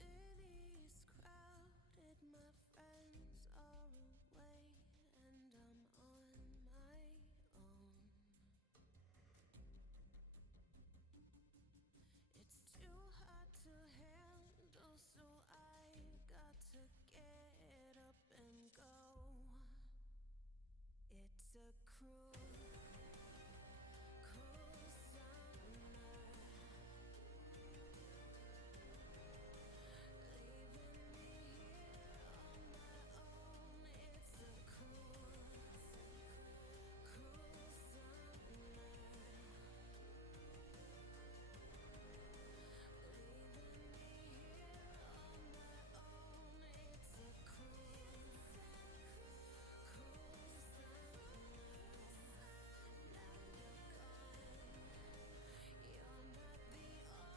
City's crowded, my friends are away, and I'm on my own. It's too hard to handle, so I got to get up and go. It's a cruel, cruel summer. Leaving me here on my own. It's a cruel, cruel summer. Leaving me here on my own. It's a cruel, cruel summer. Now you're gone. You're not the only one.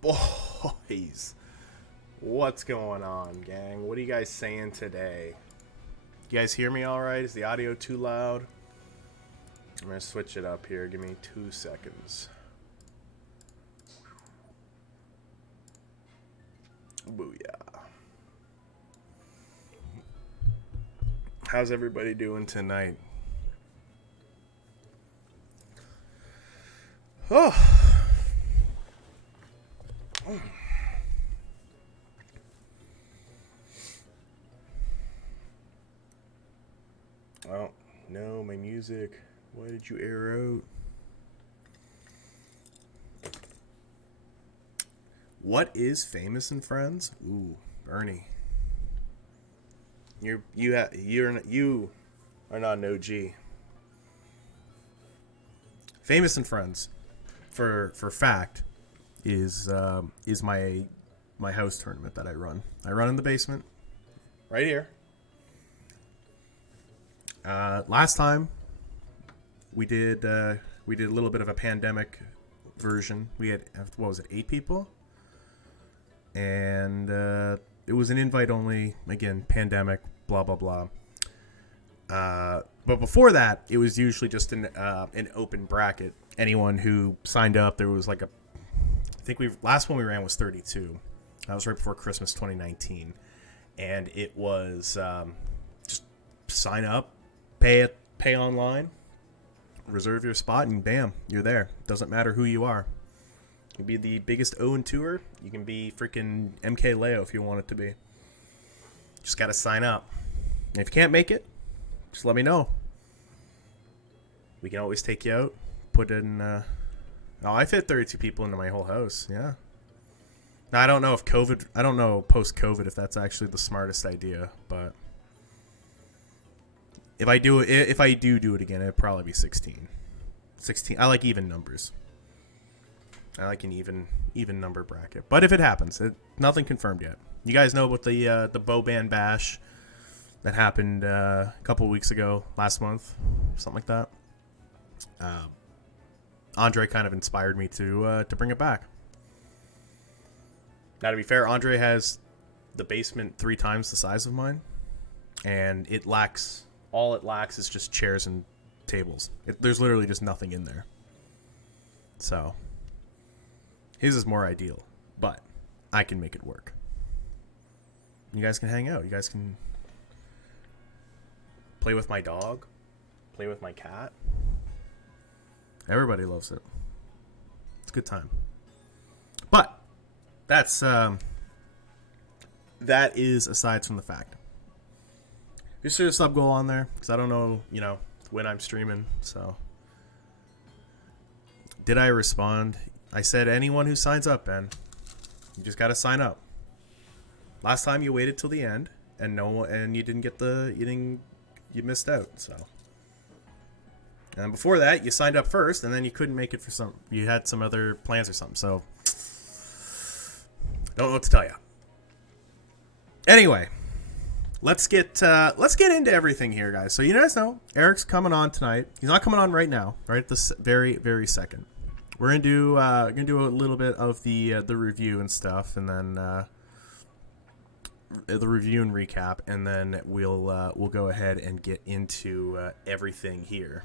Boys, What's going on, gang? What are you guys saying today? You guys hear me all right? Is the audio too loud? I'm going to switch it up here. Give me 2 seconds. Booyah. How's everybody doing tonight? Oh. Oh, no, my music. Why did you air out? What is Famous and Friends? Ooh, Bernie. You are not an OG. Famous and Friends, for fact, is my house tournament that I run. I run in the basement, right here. Last time we did a little bit of a pandemic version. We had, what was it, 8 people, and it was an invite only. Again, pandemic, blah blah blah. But before that, it was usually just an open bracket. Anyone who signed up, there was like a, I think last one we ran was 32. That was right before Christmas 2019, and it was just sign up. Pay online, reserve your spot, and bam, you're there. Doesn't matter who you are. You can be the biggest Owen tour. You can be freaking MK Leo if you want it to be. Just got to sign up. And if you can't make it, just let me know. We can always take you out. Put in... I fit 32 people into my whole house. Yeah. Now, I don't know post-COVID if that's actually the smartest idea, but... If I do it again, it'd probably be 16. 16. I like even numbers. I like an even number bracket. But if it happens, nothing confirmed yet. You guys know about the bow band bash that happened a couple weeks ago, last month, something like that. Andre kind of inspired me to bring it back. Now, to be fair, Andre has the basement 3 times the size of mine, and all it lacks is just chairs and tables. There's literally just nothing in there. So, his is more ideal, but I can make it work. You guys can hang out. You guys can play with my dog, play with my cat. Everybody loves it. It's a good time. But that is aside from the fact. Just threw a sub goal on there because I don't know, when I'm streaming. So, did I respond? I said anyone who signs up, Ben, you just got to sign up. Last time you waited till the end, and you didn't get you missed out. So, and before that, you signed up first, and then you couldn't make it you had some other plans or something. So, don't know what to tell you. Anyway. Let's get into everything here, guys. So you guys know Eric's coming on tonight. He's not coming on right now, right at this very, very second. We're gonna do a little bit of the review and stuff, and then the review and recap, and then we'll go ahead and get into everything here.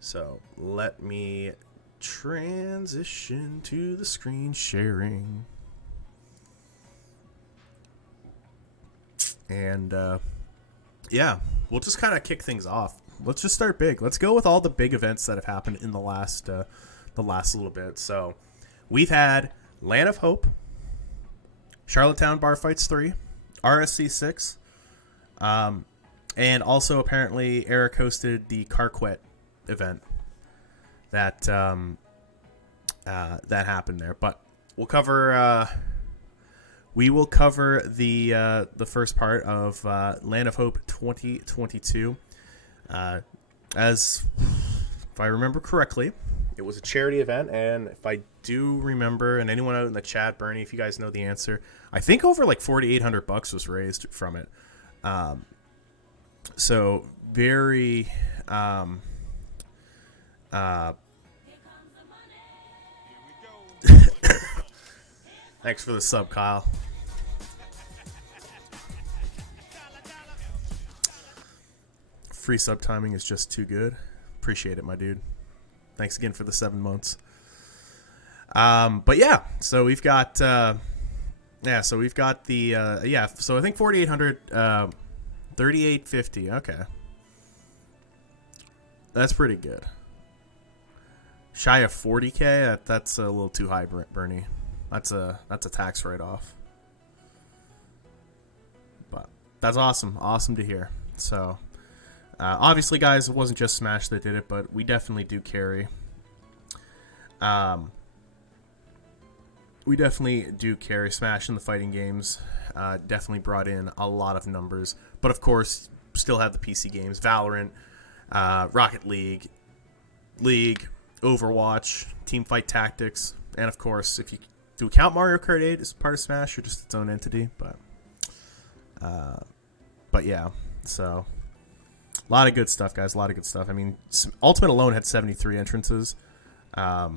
So let me transition to the screen sharing. And, we'll just kind of kick things off. Let's just start big. Let's go with all the big events that have happened in the last little bit. So, we've had Land of Hope, Charlottetown Bar Fights 3, RSC 6, and also apparently Eric hosted the Carquet event that happened there. But we'll cover... We will cover the first part of Land of Hope 2022. If I remember correctly, it was a charity event, and if I do remember, and anyone out in the chat, Bernie, if you guys know the answer, I think over like $4,800 was raised from it. So very. Thanks for the sub, Kyle. Free sub timing is just too good. Appreciate it, my dude. Thanks again for the 7 months. But yeah, so we've got so we've got the so I think 4,800, 3,850. Okay, that's pretty good. Shy of 40K. That's a little too high, Bernie. That's a tax write-off. But that's awesome. Awesome to hear. So obviously, guys, it wasn't just Smash that did it, but we definitely do carry. We definitely do carry. Smash in the fighting games definitely brought in a lot of numbers. But of course, still have the PC games. Valorant, Rocket League, Overwatch, Teamfight Tactics, and of course, if you do count Mario Kart 8 as part of Smash, or just its own entity. But yeah, so a lot of good stuff, guys. A lot of good stuff. I mean, Ultimate alone had 73 entrances. I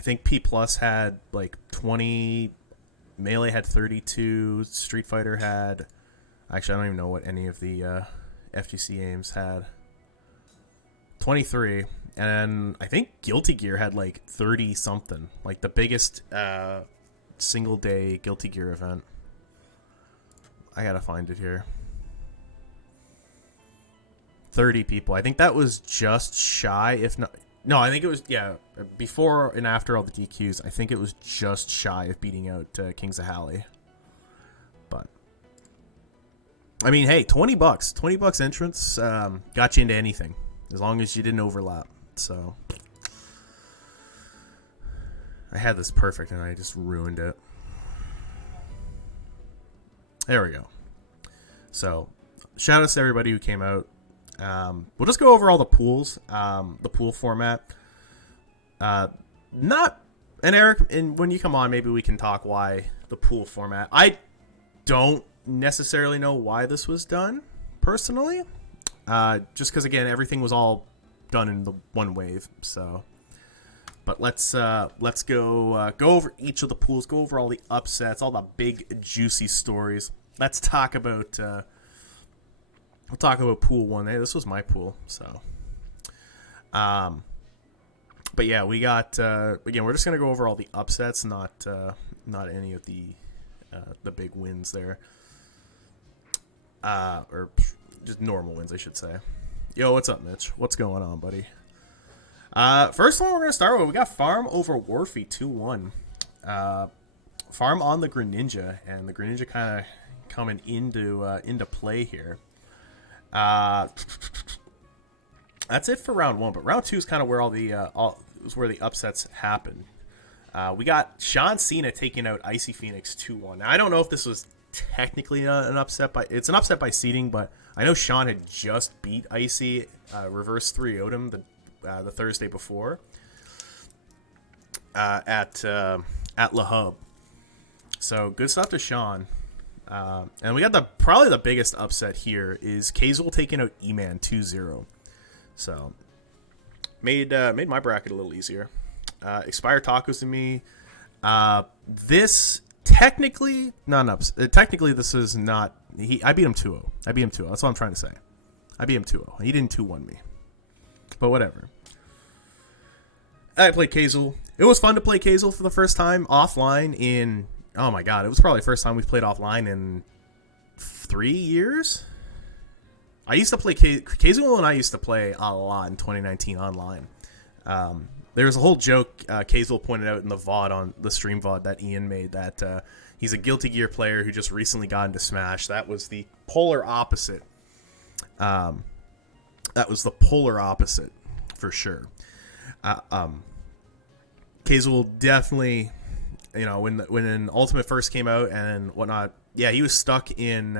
think P Plus had like 20, Melee had 32, Street Fighter had, actually I don't even know what any of the FGC games had, 23, and I think Guilty Gear had like 30 something, like the biggest single day Guilty Gear event. I gotta find it here. 30 people. I think that was just shy, if not. No, I think it was, yeah, before and after all the DQs, I think it was just shy of beating out Kings of Halley. But, I mean, hey, $20. $20 entrance got you into anything, as long as you didn't overlap. So, I had this perfect, and I just ruined it. There we go. So, shout outs to everybody who came out. We'll just go over all the pools, the pool format. Not, and Eric, and when you come on, maybe we can talk why the pool format. I don't necessarily know why this was done, personally. Just because, again, everything was all done in the one wave. So, but let's go over each of the pools, go over all the upsets, all the big juicy stories. Let's talk about. We'll talk about pool 1. Hey, this was my pool, so. But yeah, we got again. We're just gonna go over all the upsets, not any of the big wins there, or just normal wins, I should say. Yo, what's up, Mitch? What's going on, buddy? First one we're gonna start with, we got Farm over Warfy 2-1. Farm on the Greninja, and the Greninja kind of coming into play here. That's it for round 1, but round 2 is kind of where all the upsets happen. We got John Cena taking out Icy Phoenix 2-1. Now, I don't know if this was technically an upset, it's an upset by seeding, but I know Sean had just beat Icy, reverse 3-0'd him the Thursday before at La Hub. So good stuff to Sean. And we got probably the biggest upset here is Kazel taking out E-Man 2-0. So made my bracket a little easier. Expire Tacos to me. This technically not an upset. Technically this is not. I beat him 2-0. That's what I'm trying to say. I beat him 2-0. He didn't 2-1 me. But whatever. I played Kazel. It was fun to play Kazel for the first time offline in. Oh my god, it was probably the first time we've played offline in 3 years. I used to play Kazel, and I used to play a lot in 2019 online. There was a whole joke Kazel pointed out in the VOD, on the stream VOD that Ian made, that he's a Guilty Gear player who just recently got into Smash. That was the polar opposite. For sure. Kazel definitely. You know, when Ultimate first came out and whatnot, yeah, he was stuck in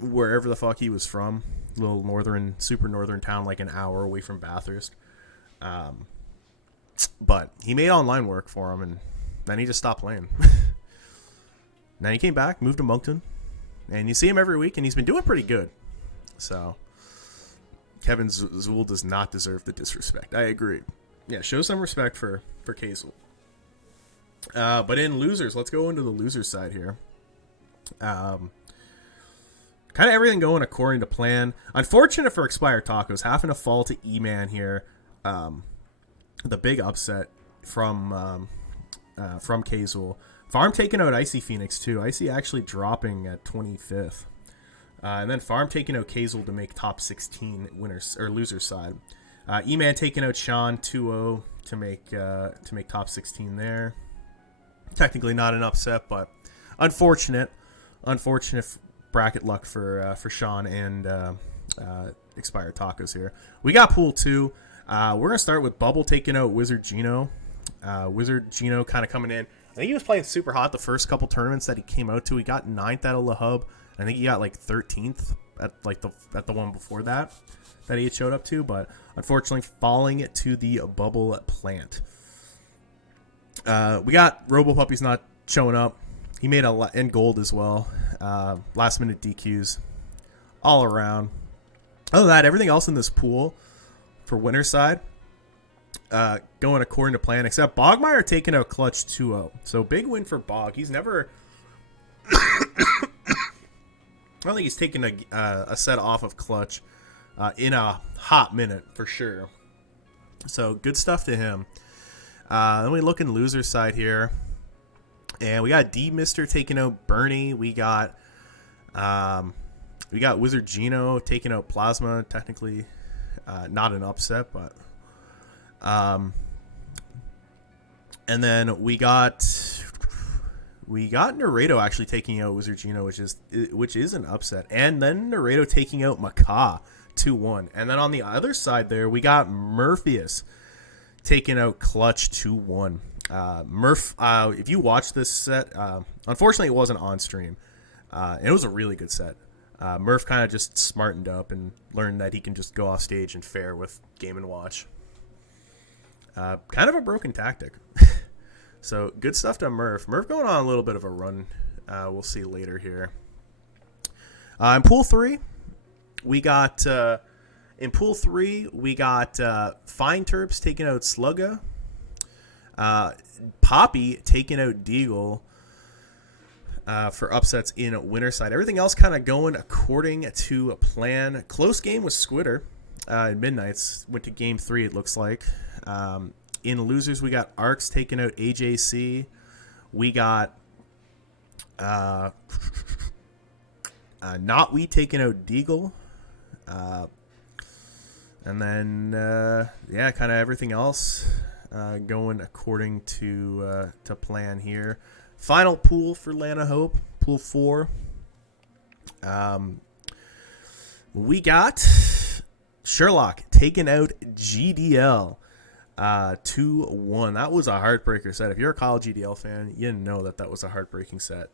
wherever the fuck he was from, little super northern town, like an hour away from Bathurst. But he made online work for him, and then he just stopped playing. Then he came back, moved to Moncton, and you see him every week, and he's been doing pretty good. So Kevin Zool does not deserve the disrespect. I agree. Yeah, show some respect for Kazel. But in losers, let's go into the losers side here. kind of everything going according to plan. Unfortunate for Expired Tacos, having to fall to E-Man here. The big upset from Kazel. Farm taking out Icy Phoenix too. Icy actually dropping at 25th. And then Farm taking out Kazel to make top 16 winners or loser side. E-Man taking out Sean 2-0 to make top 16 there. Technically not an upset, but unfortunate bracket luck for Sean and Expired Tacos here. We got Pool 2. We're gonna start with Bubble taking out Wizard Gino. Wizard Gino kind of coming in. I think he was playing super hot the first couple tournaments that he came out to. He got 9th out of La Hub. I think he got like 13th at the one before that he had showed up to, but unfortunately falling to the Bubble plant. We got Robo Puppy's not showing up. He made in gold as well. Last minute DQs all around. Other than that, everything else in this pool for winner side going according to plan, except Bogmeyer taking out Clutch 2-0. So big win for Bog. He's never I don't think he's taken a set off of Clutch in a hot minute for sure. So good stuff to him. Then we look in loser side here, and we got D-Mister taking out Bernie. We got Wizard Gino taking out Plasma. Technically, not an upset, but and then we got Naredo actually taking out Wizard Gino, which is an upset, and then Naredo taking out Macaw 2-1, and then on the other side there we got Murpheus taking out Clutch 2-1. Murph, if you watch this set, unfortunately it wasn't on stream, and it was a really good set. Murph kind of just smartened up and learned that he can just go off stage and fare with Game & Watch. Kind of a broken tactic. So good stuff to Murph. Murph going on a little bit of a run. We'll see later here. In Pool 3, we got Fine Terps taking out Slugga. Poppy taking out Deagle for upsets in winner side. Everything else kind of going according to a plan. Close game with Squitter. Midnights went to game 3, it looks like. In losers, we got Arcs taking out AJC. We got Not We taking out Deagle. And then, kind of everything else going according to plan here. Final pool for Lana Hope, Pool 4. We got Sherlock taking out GDL 2-1. That was a heartbreaker set. If you're a Kyle GDL fan, you didn't know that was a heartbreaking set.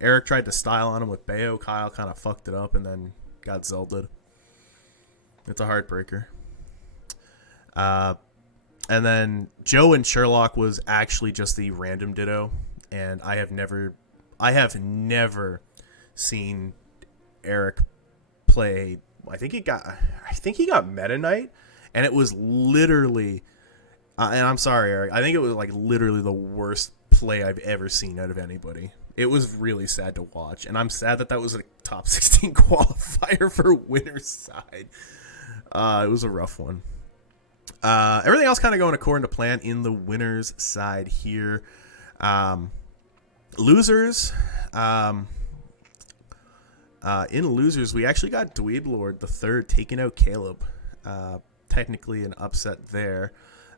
Eric tried to style on him with Bayo. Kyle kind of fucked it up and then got Zelda'd. It's a heartbreaker. And then Joe and Sherlock was actually just the random ditto, and I have never seen Eric play. I think he got Meta Knight, and it was literally, and I'm sorry, Eric, I think it was like literally the worst play I've ever seen out of anybody. It was really sad to watch, and I'm sad that was a top 16 qualifier for winner's side. It was a rough one. Everything else kind of going according to plan in the winner's side here. Losers. In losers, we actually got Dweeb Lord the third taking out Caleb. Technically an upset there.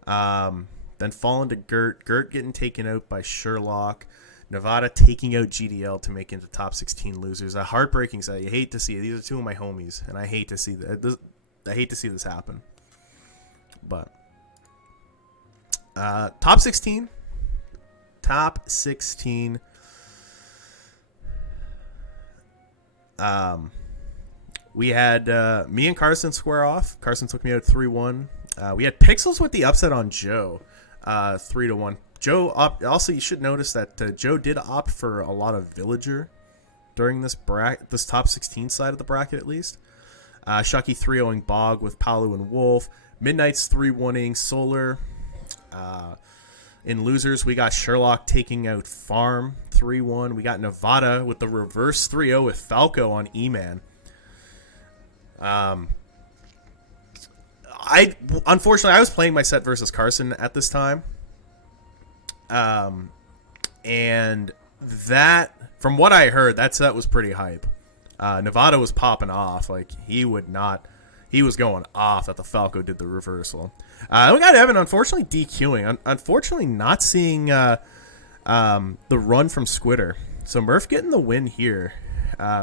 Then falling to Gert. Gert getting taken out by Sherlock. Nevada taking out GDL to make into top 16 losers. A heartbreaking set. You hate to see it. These are two of my homies, and I hate to see that. I hate to see this happen. But top 16. We had me and Carson square off. Carson took me out 3-1. We had Pixels with the upset on Joe, 3-1. Joe also, you should notice that Joe did opt for a lot of Villager during this top 16 side of the bracket at least. Shucky 3-0ing Bog with Palu and Wolf. Midnight's 3-1ing Solar. In losers, we got Sherlock taking out Farm 3-1. We got Nevada with the reverse 3-0 with Falco on E-Man. Unfortunately I was playing my set versus Carson at this time, and that, from what I heard, that set was pretty hype. Nevada was popping off like he was going off that the Falco did the reversal. We got Evan unfortunately DQing. Unfortunately not seeing the run from Squitter. So Murph getting the win here,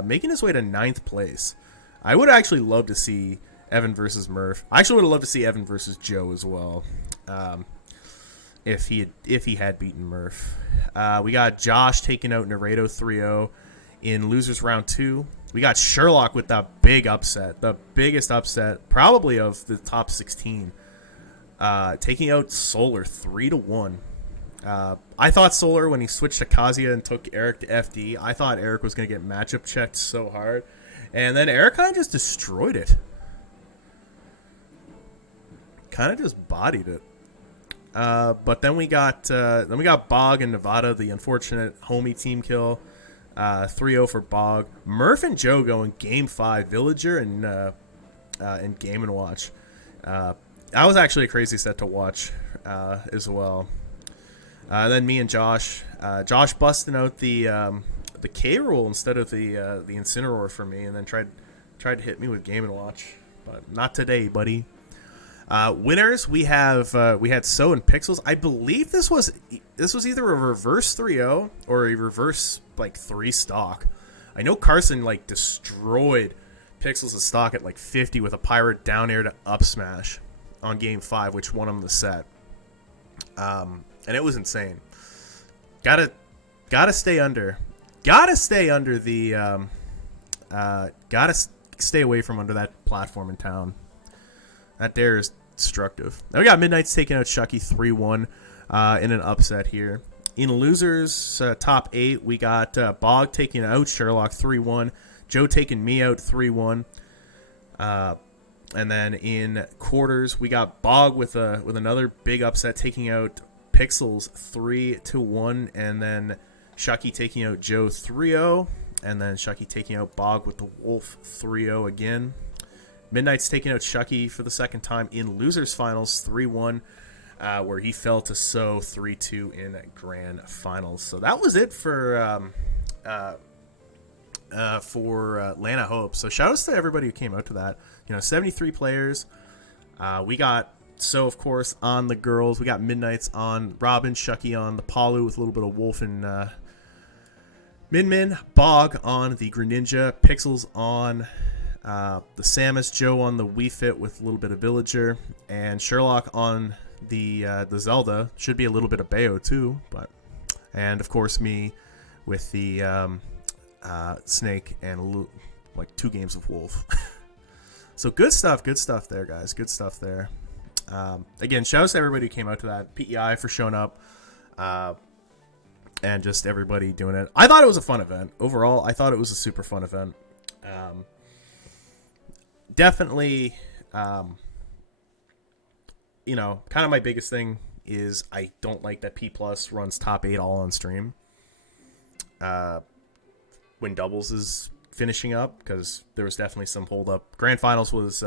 making his way to 9th place. I would actually love to see Evan versus Murph. I actually would have loved to see Evan versus Joe as well, if he had beaten Murph. We got Josh taking out Naredo 3-0 in losers round 2. We got Sherlock with that big upset, the biggest upset probably of the top 16, taking out Solar 3-1. I thought Solar, when he switched to Kazuya and took Eric to FD, I thought Eric was going to get matchup checked so hard, and then Eric kind of just destroyed it. Kind of just bodied it. But then we got Bog and Nevada, the unfortunate homie team kill. 3-0 for Bog. Murph and Joe going Game 5, Villager and Game & Watch. That was actually a crazy set to watch as well. Then me and Josh. Josh busting out the K rule instead of the Incineroar for me, and then tried to hit me with Game & Watch. But not today, buddy. Winners, we had So and Pixels. I believe this was either a reverse 3-0 or a reverse 3 stock. I know Carson destroyed Pixels' stock at 50 with a Pirate down air to up smash on game 5, which won him the set. And it was insane. Gotta stay under. Gotta stay away from under that platform in town. That dare is destructive. Now we got Midnight's taking out Shucky 3-1 in an upset here. In losers, top 8, we got Bog taking out Sherlock 3-1. Joe taking me out 3-1. And then in quarters, we got Bog with another big upset taking out Pixels 3-1. And then Shucky taking out Joe 3-0. And then Shucky taking out Bog with the Wolf 3-0 again. Midnight's taking out Shucky for the second time in losers finals 3-1, where he fell to So 3-2 in grand finals. So that was it for Atlanta Hope. So shout outs to everybody who came out to that. 73 players. We got So, of course, on the girls. We got Midnight's on Robin, Shucky on the Palu with a little bit of Wolf and Min, Bog on the Greninja, Pixels on the Samus, Joe on the Wii Fit with a little bit of Villager, and Sherlock on the Zelda. Should be a little bit of Bayo too, and of course me with the Snake and 2 games of Wolf. So good stuff there, guys. Good stuff there. Again, shout out to everybody who came out to that. PEI for showing up, and just everybody doing it. I thought it was a fun event overall. I thought it was a super fun event. Definitely, kind of my biggest thing is I don't like that P Plus runs top 8 all on stream when doubles is finishing up, because there was definitely some hold up. Grand finals was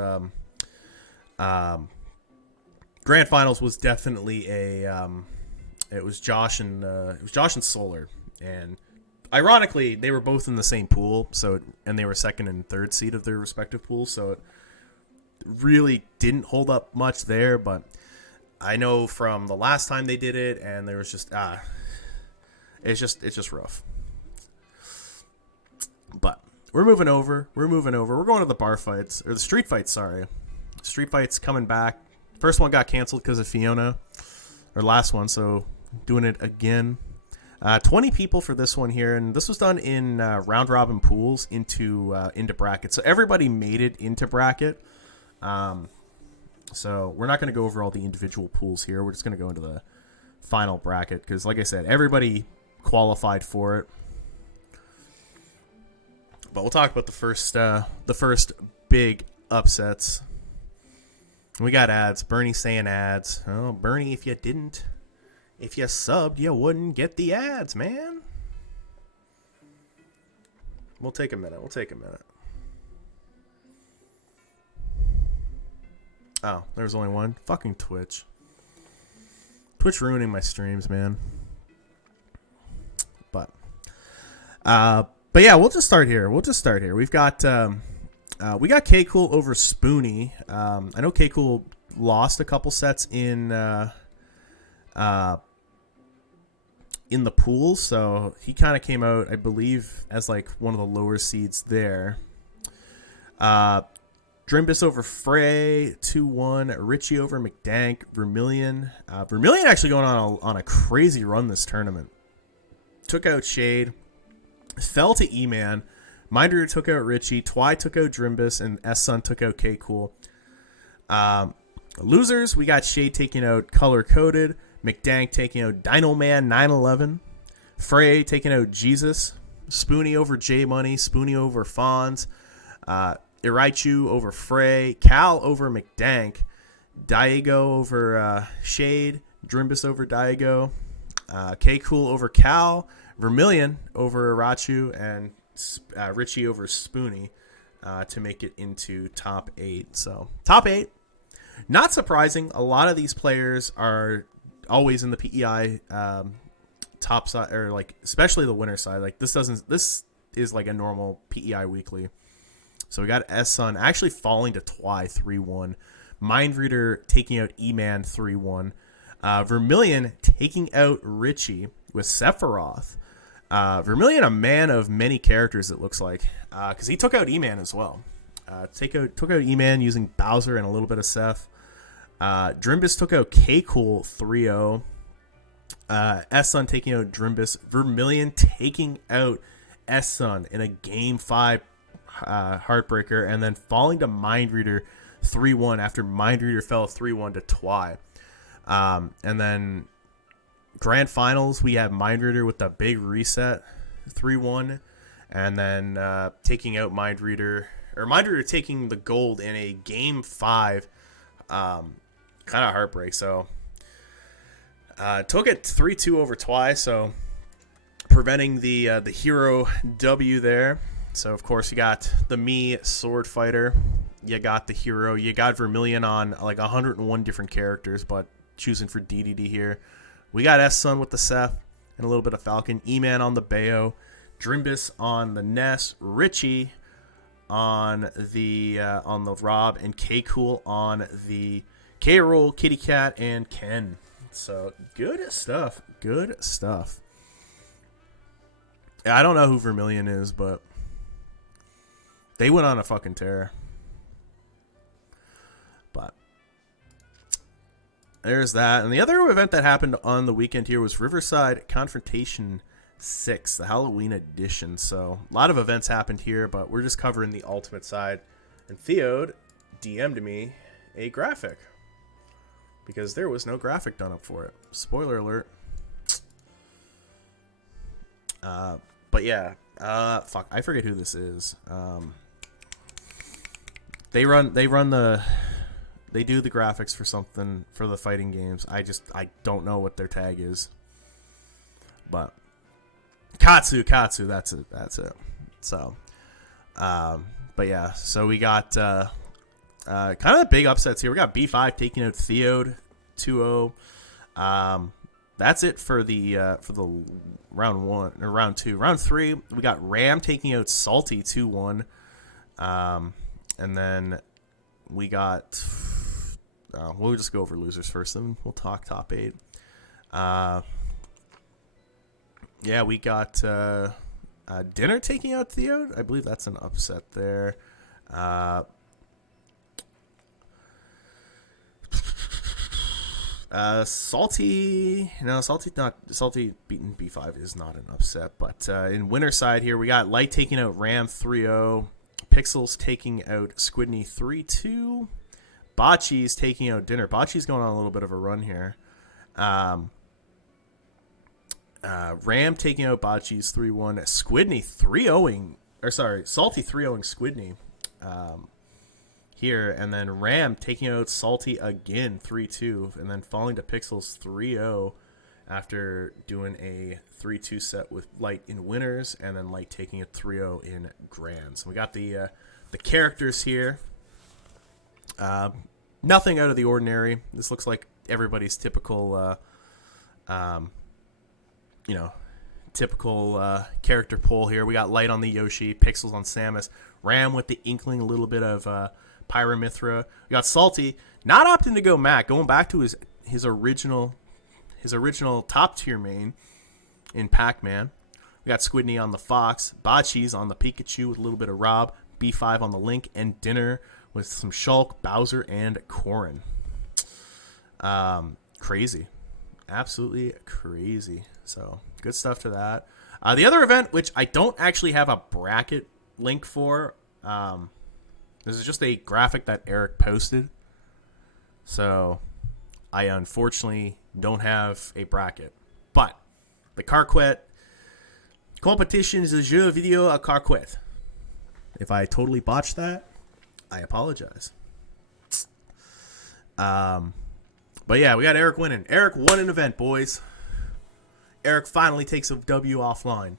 definitely it was Josh and Solar, and ironically, they were both in the same pool, and they were second and third seed of their respective pools, so it really didn't hold up much there. But I know from the last time they did it, and there was just it's just rough. But we're moving over. We're going to the bar fights, or the street fights. Sorry, street fights coming back. First one got canceled because of Fiona, or last one, so doing it again. 20 people for this one here, and this was done in round robin pools into bracket. So everybody made it into bracket. So we're not going to go over all the individual pools here. We're just going to go into the final bracket because, like I said, everybody qualified for it. But we'll talk about the first big upsets. We got ads. Bernie saying ads. Oh, Bernie, if you subbed, you wouldn't get the ads, man. We'll take a minute. Oh, there's only one. Fucking Twitch. Twitch ruining my streams, man. But yeah, we'll just start here. We've got K Cool over Spoonie. I know K Cool lost a couple sets in the pool, so he kind of came out, I believe, as like one of the lower seeds there. Drimbus over Frey, 2-1. Richie over McDank. Vermilion. Vermilion actually going on a crazy run this tournament. Took out Shade. Fell to E-Man. Minder took out Richie. Twy took out Drimbus. And S-Sun took out K-Cool. Losers, we got Shade taking out Color Coded. McDank taking out Dino Man 911. Frey taking out Jesus. Spoonie over J Money. Spoonie over Fonz. Iraichu over Frey, Cal over McDank, Diego over Shade, Drimbus over Diego, K-Cool over Cal, Vermilion over Irachu, and Richie over Spoonie to make it into top 8. So, top 8. Not surprising. A lot of these players are always in the PEI top side, or like especially the winner side. Like this is like a normal PEI weekly. So we got S-Sun actually falling to Twy 3-1. Mindreader taking out E-Man 3-1. Vermilion taking out Richie with Sephiroth. Vermilion, a man of many characters, it looks like, because he took out E-Man as well. Took out E-Man using Bowser and a little bit of Seth. Drimbus took out K-Cool 3-0. S-Sun taking out Drimbus. Vermilion taking out S-Sun in a Game 5 heartbreaker, and then falling to Mindreader 3-1 after Mindreader fell 3-1 to Twy. And then Grand Finals, we have Mindreader with the big reset 3-1, and then taking out Mindreader taking the gold in a Game 5 kind of heartbreak. So took it 3-2 over Twy, so preventing the hero W there. So, of course, you got the Mii Sword Fighter. You got the hero. You got Vermilion on like 101 different characters, but choosing for DDD here. We got S-Sun with the Seth and a little bit of Falcon. E-Man on the Bayo. Drimbus on the Ness. Richie on the Rob. And K-Cool on the K-Rool, Kitty Cat, and Ken. So, good stuff. Good stuff. I don't know who Vermilion is, but they went on a fucking tear. But there's that. And the other event that happened on the weekend here was Riverside Confrontation 6, the Halloween edition. So a lot of events happened here, but we're just covering the ultimate side. And Theode DM'd me a graphic because there was no graphic done up for it. Spoiler alert. But yeah, fuck, I forget who this is. They do the graphics for something for the fighting games. I don't know what their tag is. But Katsu, that's it. So, but yeah, so we got kind of big upsets here. We got B5 taking out Theode 2-0. That's it for the round 1 or round 2. Round 3, we got Ram taking out Salty 2-1. And then we got we'll just go over losers first, then we'll talk top 8. Yeah, we got Dinner taking out Theode. I believe that's an upset there. Salty beating B5 is not an upset, but in winner side here, we got Light taking out Ram 3-0. Pixels taking out Squidney 3-2. Bocce's taking out Dinner. Bocce's going on a little bit of a run here. Ram taking out Bocce's 3-1. Squidney 3-0ing, or sorry, Salty 3-0ing Squidney here, and then Ram taking out Salty again 3-2, and then falling to Pixels 3-0 after doing a 3-2 set with Light in winners, and then Light taking it 3-0 in grands. So we got the characters here. Nothing out of the ordinary. This looks like everybody's typical, you know, typical character pool here. We got Light on the Yoshi, Pixels on Samus, Ram with the Inkling, a little bit of Pyramithra. We got Salty, not opting to go Mac, going back to his original top tier main in Pac-Man. We got Squidney on the Fox, Bocce's on the Pikachu with a little bit of Rob, B5 on the Link, and Dinner with some Shulk, Bowser, and Corrin. Crazy. Absolutely crazy. So, good stuff to that. The other event, which I don't actually have a bracket link for, this is just a graphic that Eric posted. So, I unfortunately don't have a bracket. But, the Carquet competition is a jeu video à Carquet. If I totally botched that, I apologize. But yeah, we got Eric winning. Eric won an event, boys. Eric finally takes a W offline.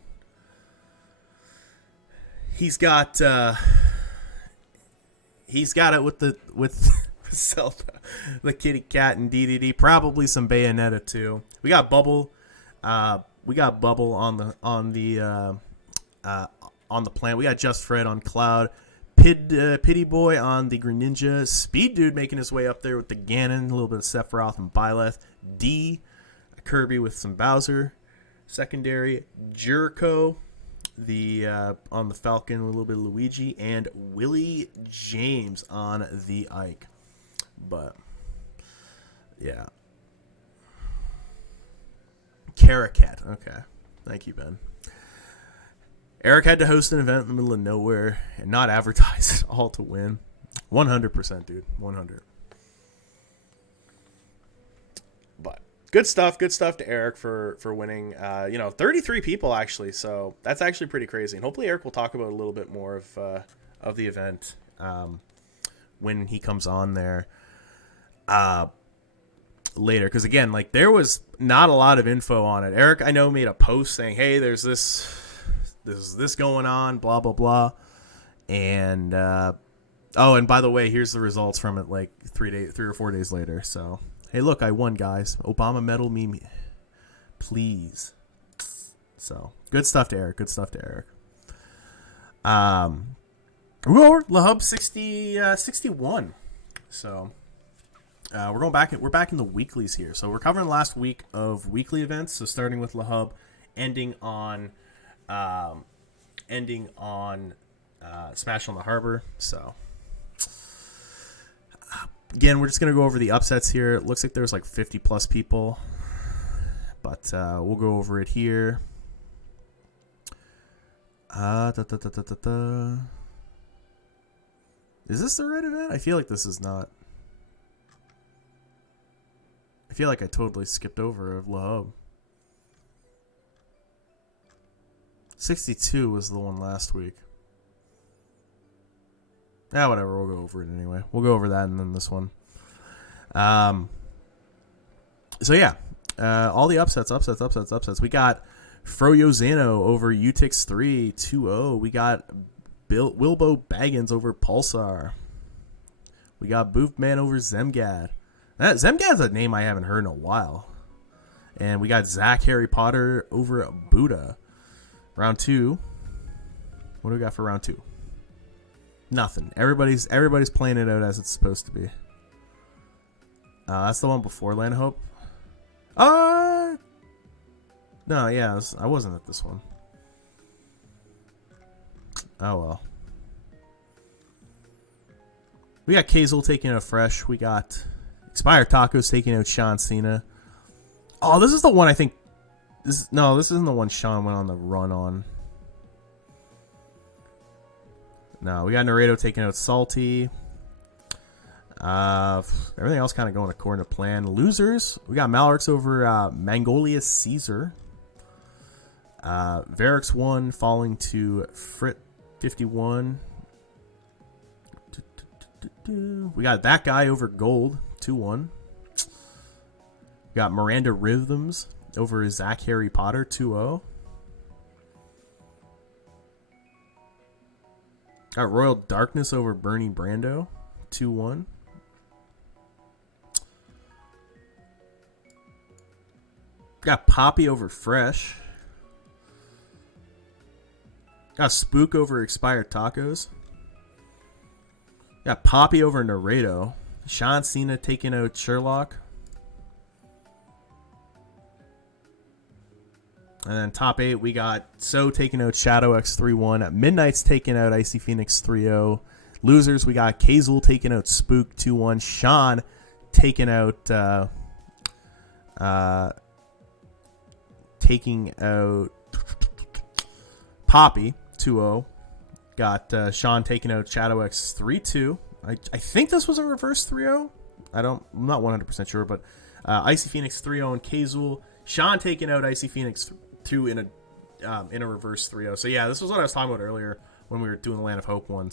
He's got it with Zelda, the kitty cat, and DDD. Probably some Bayonetta too. We got Bubble. We got Bubble on the plant. We got Just Fred on Cloud. Pity Boy on the Greninja. Speed Dude making his way up there with the Ganon. A little bit of Sephiroth and Byleth. D. Kirby with some Bowser. Secondary. Jericho on the Falcon with a little bit of Luigi. And Willie James on the Ike. But, yeah. Caracat. Okay. Thank you, Ben. Eric had to host an event in the middle of nowhere and not advertise it all to win. 100%, dude. 100. But good stuff to Eric for winning. 33 people actually, so that's actually pretty crazy. And hopefully Eric will talk about a little bit more of the event when he comes on there later. Because again, like there was not a lot of info on it. Eric, I know, made a post saying, "Hey, there's this going on, blah blah blah," and and by the way, here's the results from it like 3 or 4 days later. So hey, look, I won, guys. Obama medal me, please. So good stuff to Eric. We're over La Hub 61. So we're going back. We're back in the weeklies here. So we're covering the last week of weekly events. So starting with La Hub, ending on Smash on the Harbor. So again, we're just gonna go over the upsets here. It looks like there's like 50 plus people, but we'll go over it here. Is this the right event? I feel like this is not. I feel like I totally skipped over La Hub. 62 was the one last week. Whatever. We'll go over it anyway. We'll go over that and then this one. So yeah, all the upsets. We got Froyo Zano over Utix 3 2-0. We got Wilbo Baggins over Pulsar. We got Boofman over Zemgad. Zemgad's a name I haven't heard in a while. And we got Zach Harry Potter over Buddha. Round 2. What do we got for round 2? Nothing. Everybody's playing it out as it's supposed to be. That's the one before Land of Hope. No, yeah, I wasn't at this one. Oh well. We got Kazel taking out Fresh. We got Expired Tacos taking out Sean Cena. Oh, this is the one I think. This isn't the one Sean went on the run on. No, we got Naredo taking out Salty. Everything else kind of going according to plan. Losers, we got Malrix over Mangolius Caesar. Varix 1 falling to Frit 51. We got that guy over Gold 2-1. We got Miranda Rhythms over Zach Harry Potter 2-0. Got Royal Darkness over Bernie Brando 2-1. Got Poppy over Fresh. Got Spook over Expired Tacos. Got Poppy over Naredo. John Cena taking out Sherlock. And then top 8, we got So taking out Shadow X 3-1. Midnight's taking out Icy Phoenix 3-0. Losers, we got Kazul taking out Spook 2-1. Sean taking out Poppy 2-0. Got Sean taking out Shadow X 3-2. I think this was a reverse 3-0. I'm not 100% sure, but Icy Phoenix 3-0 and Kazul. Sean taking out Icy Phoenix 2 in a reverse 3-0. So yeah, this was what I was talking about earlier when we were doing the Land of Hope one.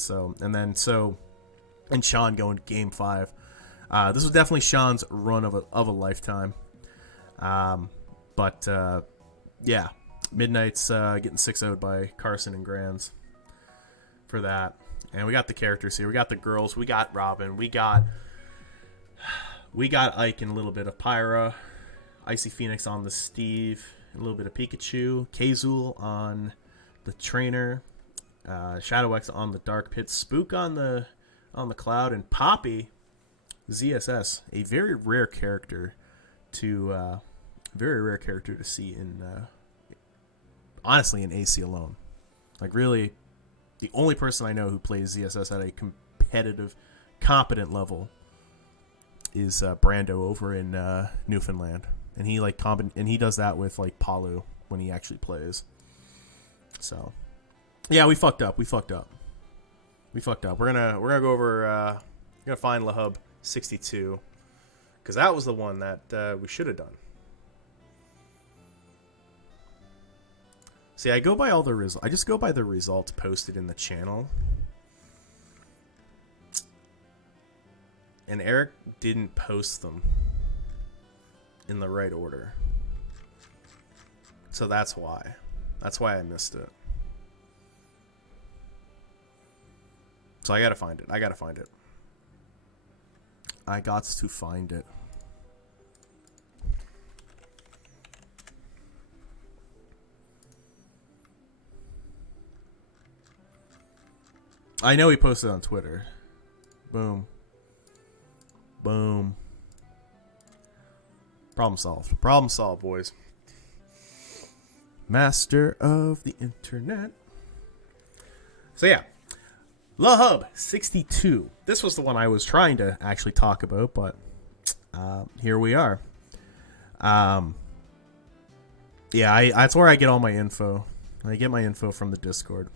And Sean going game 5. This was definitely Sean's run of a lifetime. Yeah, Midnight's getting 6-0'd by Carson and Grands for that. And we got the characters here. We got the girls. We got Robin. We got Ike and a little bit of Pyra. Icy Phoenix on the Steve. A little bit of Pikachu. Kazul on the Trainer. Shadow X on the Dark Pit. Spook on the Cloud. And Poppy, ZSS. A very rare character to see in honestly in AC alone. Like really, the only person I know who plays ZSS at a competitive, competent level is Brando over in Newfoundland, and he does that with like Palu when he actually plays. So, yeah, we fucked up. We're gonna go over. Gonna find LaHub 62 because that was the one that we should have done. See, I go by I just go by the results posted in the channel. And Eric didn't post them in the right order. So that's why. That's why I missed it. So I gotta find it. I got to find it. I know he posted on Twitter. Boom. Problem solved, boys. Master of the internet. So yeah. LaHub 62. This was the one I was trying to actually talk about, but here we are. Yeah, that's where I get all my info. I get my info from the Discord.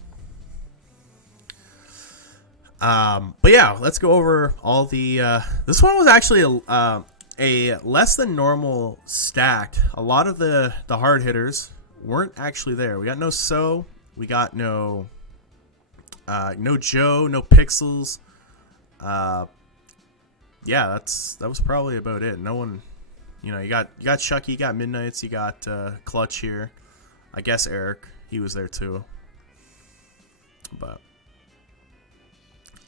But yeah, let's go over all the. This one was actually a less than normal stacked. A lot of the hard hitters weren't actually there. We got no we got no Joe, no Pixels. Yeah, that was probably about it. No one, you got Chucky, you got Midnights, you got Clutch here. I guess Eric, he was there too. But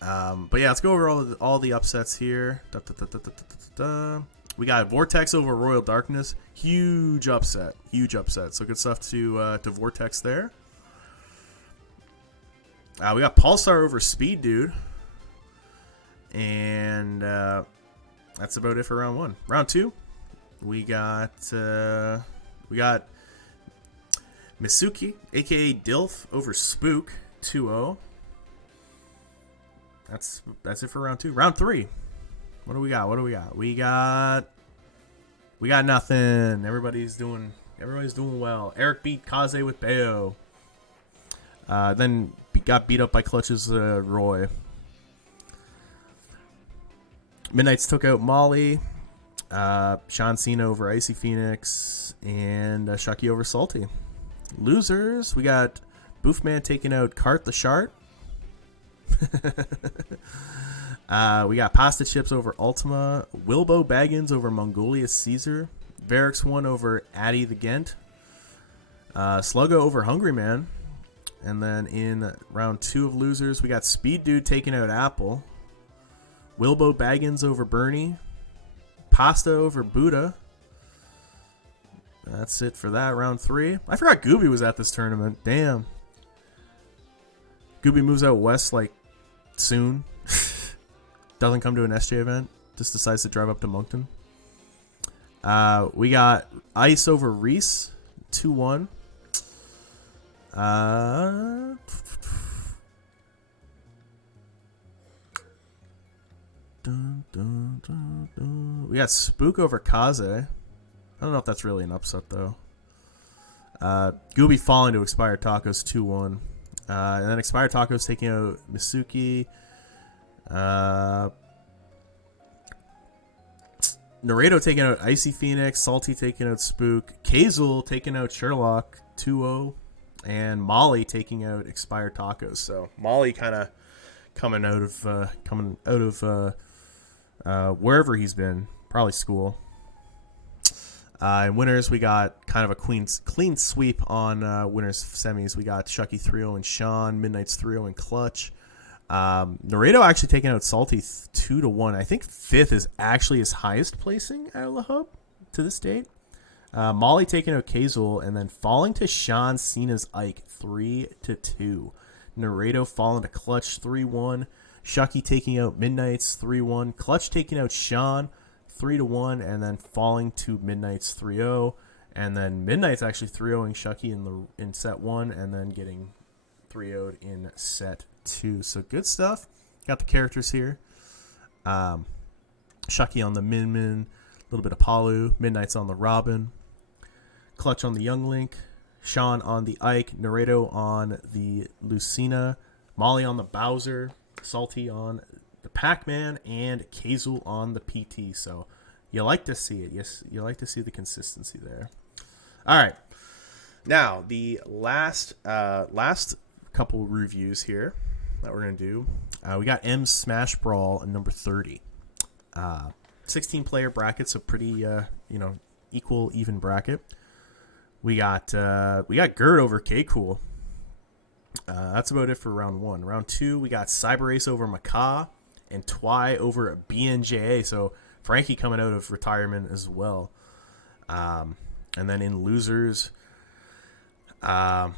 yeah, let's go over all the upsets here. We got Vortex over Royal Darkness. Huge upset. So good stuff to Vortex there. We got Pulsar over Speed Dude. And that's about it for round 1. Round 2, we got Misuki, aka Dilf, over Spook 2-0. That's it for round 2. Round 3. What do we got? We got nothing. Everybody's doing well. Eric beat Kaze with Bayo. Then got beat up by Clutch's Roy. Midnights took out Molly. Sean Cena over Icy Phoenix. And Shucky over Salty. Losers, we got Boofman taking out Cart the Shart. We got Pasta Chips over Ultima. Wilbo Baggins over Mongolia Caesar. Varix 1 over Addy the Ghent. Sluggo over Hungry Man. And then in round 2 of losers, we got Speed Dude taking out Apple. Wilbo Baggins over Bernie. Pasta over Buddha. That's it for that round 3. I forgot Gooby was at this tournament. Damn. Gooby moves out west like soon. Doesn't come to an SJ event. Just decides to drive up to Moncton. We got Ice over Reese, 2-1. We got Spook over Kaze. I don't know if that's really an upset though. Gooby falling to Expired Tacos 2-1. And then Expired Tacos taking out Misuki. Naredo taking out Icy Phoenix. Salty taking out Spook. Kazul taking out Sherlock 2-0. And Molly taking out Expired Tacos. So Molly kind of coming out of wherever he's been, probably school. In winners, we got kind of a clean sweep on winners semis. We got Shucky 3-0 and Sean, Midnight's 3-0 and Clutch. Naredo actually taking out Salty 2-1. I think 5th is actually his highest placing out of the hub to this date. Molly taking out Kazul and then falling to Sean Cena's Ike 3-2. Naredo falling to Clutch 3-1. Shucky taking out Midnight's 3-1. Clutch taking out Sean 3-1, and then falling to Midnight's 3-0. And then Midnight's actually 3-0ing Shucky in set 1, and then getting 3-0'd in set 2. So good stuff. Got the characters here. Shucky on the Min, a little bit of Palu. Midnight's on the Robin. Clutch on the Young Link. Sean on the Ike. Naredo on the Lucina. Molly on the Bowser. Salty on the Pac-Man, and Kazul on the PT. So you like to see it. Yes, you like to see the consistency there. All right. Now, the last couple reviews here that we're going to do. We got M Smash Brawl number 30. 16-player brackets, a pretty equal, even bracket. We got Gert over K-Cool. That's about it for round 1. Round 2, we got Cyber Ace over Macaw and Twy over BNJA. So Frankie coming out of retirement as well. And then in losers, in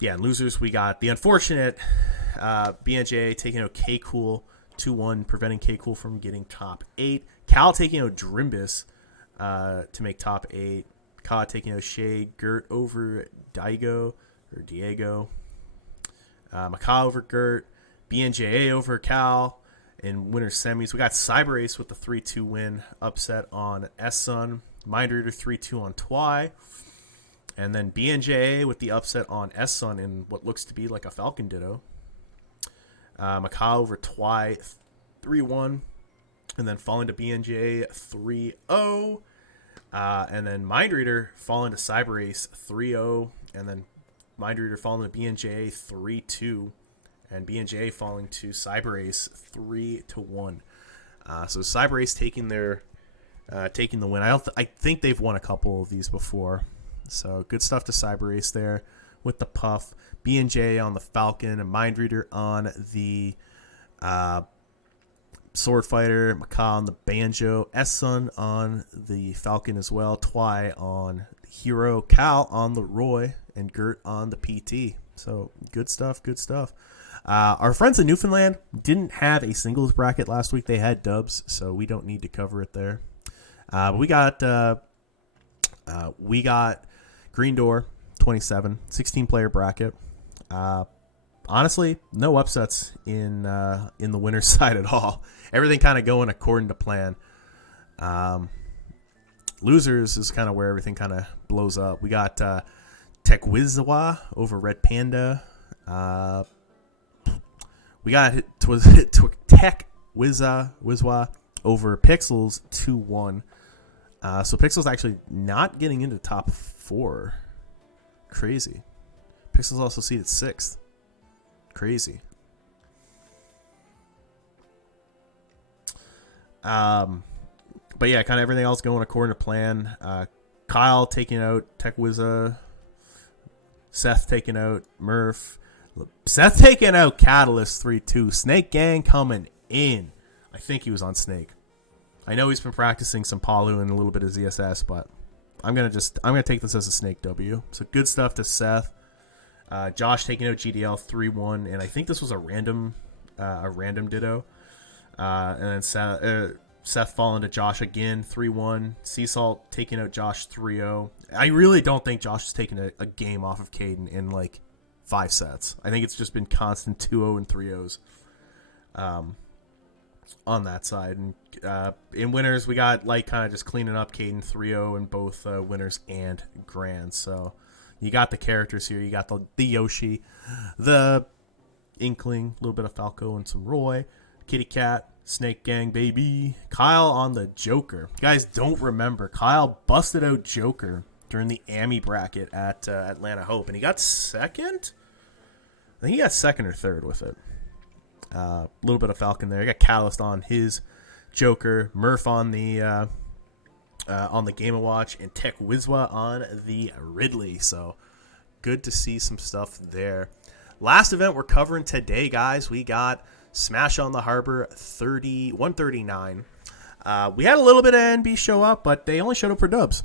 losers, we got the unfortunate BNJA taking out K-Cool 2-1, preventing K-Cool from getting top 8. Cal taking out Drimbus to make top 8. Ka taking out Shay. Gert over Diego. Macaw over Gert. BNJA over Cal in winner semis. We got Cyber Ace with the 3-2 win upset on S-Sun. Mind Reader 3-2 on Twy. And then BNJA with the upset on S-Sun in what looks to be like a Falcon Ditto. Macaw over Twy 3-1. And then falling to BNJA 3-0. And then Mind Reader falling to Cyber Ace 3-0. And then Mind Reader falling to BNJA 3-2. And BNJA falling to Cyber Ace 3-1. So Cyber Ace taking the win. I think they've won a couple of these before. So good stuff to Cyber Ace there with the Puff. BNJ on the Falcon, and Mind Reader on the Sword Fighter, Macaw on the Banjo, S-Sun on the Falcon as well, Twy on the Hero, Cal on the Roy, and Gert on the PT. So good stuff, good stuff. Our friends in Newfoundland didn't have a singles bracket last week. They had dubs, so we don't need to cover it there. But we got Green Door 27, 16-player bracket. Honestly, no upsets in the winner's side at all. Everything kind of going according to plan. Losers is kind of where everything kind of blows up. We got Tekwizwa over Red Panda. We got Tekwizwa over Pixels 2-1. So Pixels actually not getting into top 4. Crazy. Pixels also seated 6th. Crazy. But yeah, kind of everything else going according to plan. Kyle taking out Tekwizwa. Seth taking out Murph. Seth taking out Catalyst 3-2. Snake Gang coming in. I think he was on Snake. I know he's been practicing some Palu and a little bit of ZSS, but I'm gonna take this as a snake W. So good stuff to Seth. Josh taking out GDL 3-1, and I think this was a random ditto. And then Seth falling to Josh again 3-1. Sea Salt taking out Josh 3-0. I really don't think Josh has taken a game off of Caden in like 5 sets. I think it's just been constant 2-0 and 3-0s on that side. And in winners, we got like kind of just cleaning up Caden 3-0 in both winners and grands. So you got the characters here. You got the Yoshi, the Inkling, a little bit of Falco and some Roy, Kitty Cat, Snake Gang, baby. Kyle on the Joker. You guys don't remember. Kyle busted out Joker during the AMI bracket at Atlanta Hope, and he got second? I think he got second or third with it. A little bit of Falcon there. You got Catalyst on his Joker, Murph on the Game & Watch, and Tech Wizwa on the Ridley. So good to see some stuff there. Last event we're covering today, guys. We got Smash on the Harbor 139. We had a little bit of NB show up, but they only showed up for dubs.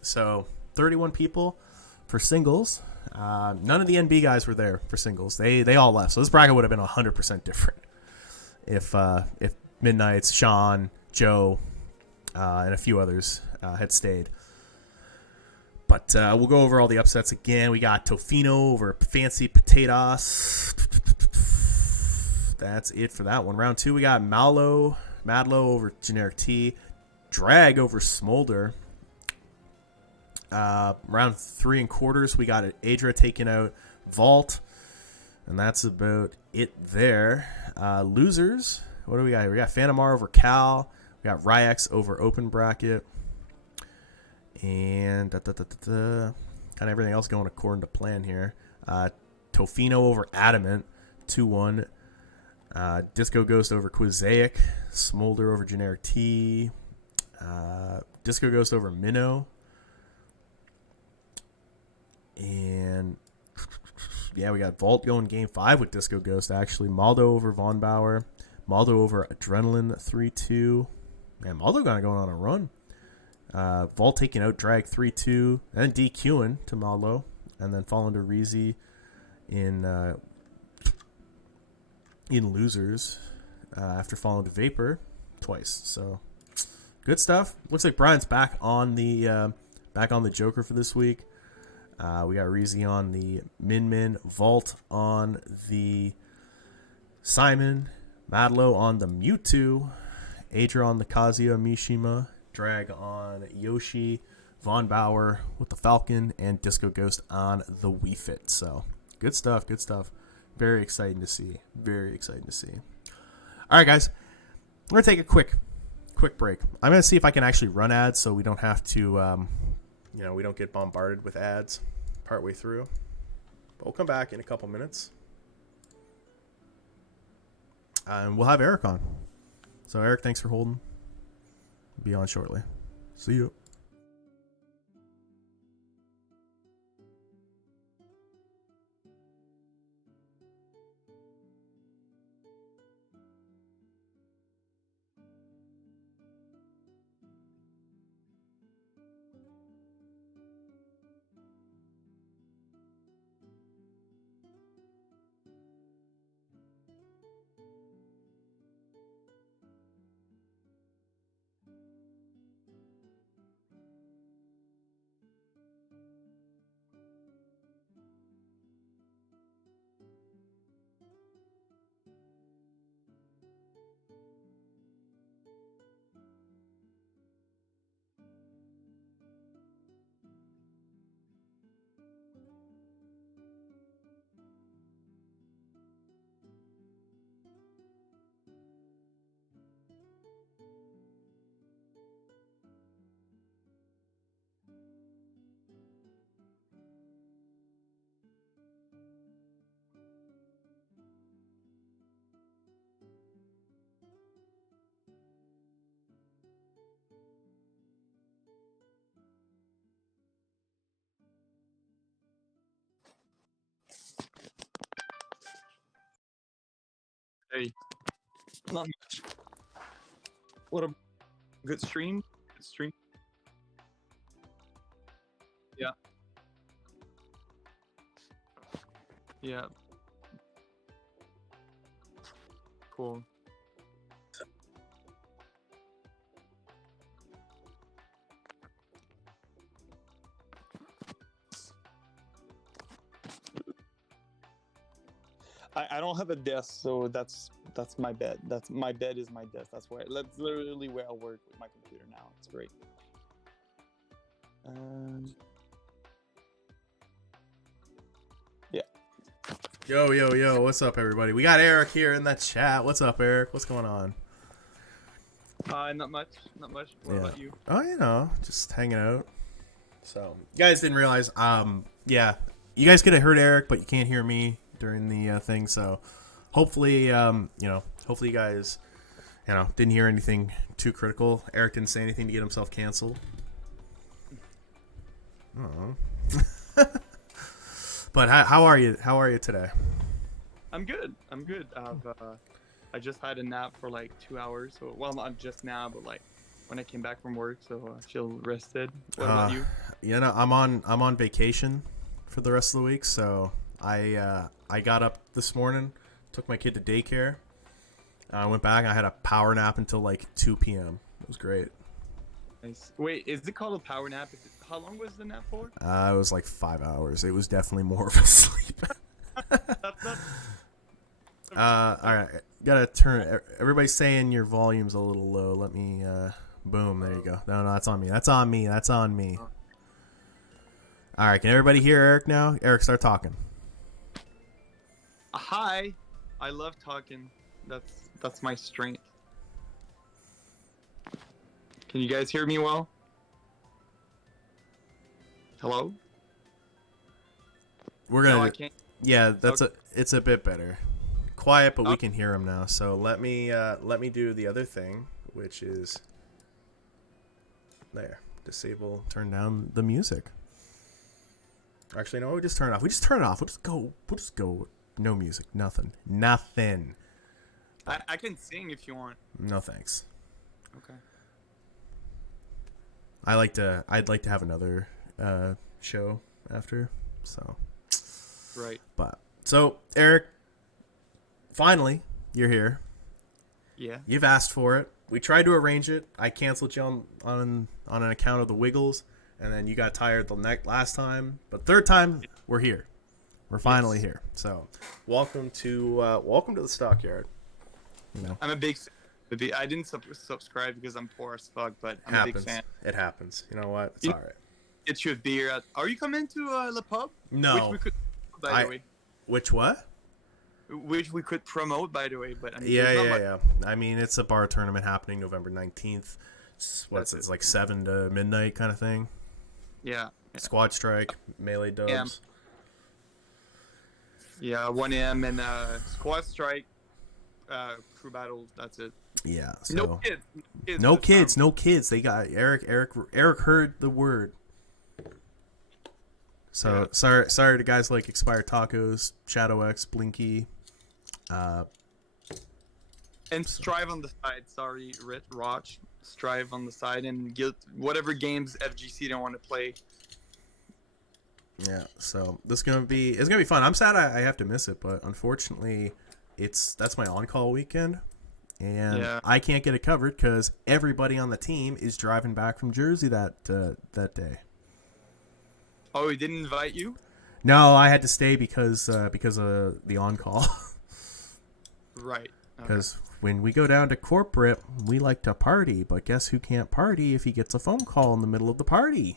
So 31 people for singles. None of the NB guys were there for singles. They all left. So this bracket would have been 100% different if Midnight's, Sean, Joe, and a few others had stayed. But we'll go over all the upsets again. We got Tofino over Fancy Potatoes. That's it for that one. Round 2, we got Madlo over Generic T. Drag over Smolder. Round 3 and quarters, we got Adra taking out Vault. And that's about it there. Losers, what do we got here? We got Phantomar over Cal. We got Ryax over Open Bracket. And kind of everything else going according to plan here. Tofino over Adamant, 2-1. Disco Ghost over Quizaic. Smolder over Generic T. Disco Ghost over Minnow. And yeah, we got Vault going game 5 with Disco Ghost, actually. Maldo over Von Bauer. Maldo over Adrenaline 3-2. Man, Maldo kind of going on a run. Vault taking out Drag 3-2. And then DQing to Maldo. And then falling to Reezy in losers after falling to Vapor twice. So good stuff. Looks like Brian's back on the Joker for this week. We got Reezy on the Min, Vault on the Simon, Madlo on the Mewtwo, Adra on the Kazuya Mishima, Drag on Yoshi, Von Bauer with the Falcon, and Disco Ghost on the Wii Fit. So good stuff, good stuff. Very exciting to see. Very exciting to see. All right, guys. We're going to take a quick break. I'm going to see if I can actually run ads so we don't have to, we don't get bombarded with ads partway through. But we'll come back in a couple minutes. And we'll have Eric on. So, Eric, thanks for holding. Be on shortly. See you. Hey, not much. What a good stream. Good stream. Yeah. Yeah. Cool. I don't have a desk, so that's my bed. That's my bed is my desk. That's literally where I work with my computer now. It's great. Yeah. Yo, what's up, everybody? We got Eric here in that chat. What's up, Eric? What's going on? Not much. What about you? Oh, just hanging out. So, you guys didn't realize, yeah, you guys could have heard Eric, but you can't hear me during the thing, so hopefully, hopefully you guys, didn't hear anything too critical. Eric didn't say anything to get himself canceled. Oh. But how are you? How are you today? I'm good. I just had a nap for like 2 hours. So, well, not just now, but like when I came back from work, so I feel rested. What about you? I'm on vacation for the rest of the week, so I got up this morning, took my kid to daycare. I went back. I had a power nap until like 2 p.m. It was great. Nice. Wait, is it called a power nap? How long was the nap for? It was like 5 hours. It was definitely more of a sleep. All right, gotta turn. Everybody's saying your volume's a little low. Let me. Boom. There you go. No, that's on me. That's on me. All right, can everybody hear Eric now? Eric, start talking. Hi. I love talking. That's my strength. Can you guys hear me well? Hello? We're gonna. No, I can't. Yeah, Okay. it's a bit better. Quiet, but we can hear him now. So let me do the other thing, which is there. Disable. Turn down the music. Actually, no. We just turn it off. We just turn it off. We'll just go. No music. Nothing. I can sing if you want. No thanks. Okay. I'd like to have another show after. So. Right. But so Eric, finally you're here. Yeah. You've asked for it. We tried to arrange it. I canceled you on an account of the Wiggles, and then you got tired the last time. But third time, we're here. We're finally here. So, welcome to the Stockyard. I'm a big fan. I didn't subscribe because I'm poor as fuck, but I'm a big fan. It happens. You know what? It's all right. Get you a beer. Are you coming to Le Pub? No. Which we could, by the way. Which what? Which we could promote, by the way. But I mean, yeah. I mean, it's a bar tournament happening November 19th. It's like 7 to midnight kind of thing. Yeah. Squad strike, melee dubs. Yeah, 1 a.m. and squad strike, crew battles. That's it. Yeah. So. No kids. No kids. They got Eric heard the word. So yeah. Sorry to guys like Expired Tacos, Shadow X, Blinky. And Strive on the side. Sorry, Roch. Strive on the side and get whatever games FGC don't want to play. Yeah, so it's gonna be fun. I'm sad I have to miss it, but unfortunately, that's my on-call weekend, and I can't get it covered because everybody on the team is driving back from Jersey that day. Oh, he didn't invite you? No, I had to stay because of the on-call. Right. Because when we go down to corporate, we like to party, but guess who can't party if he gets a phone call in the middle of the party?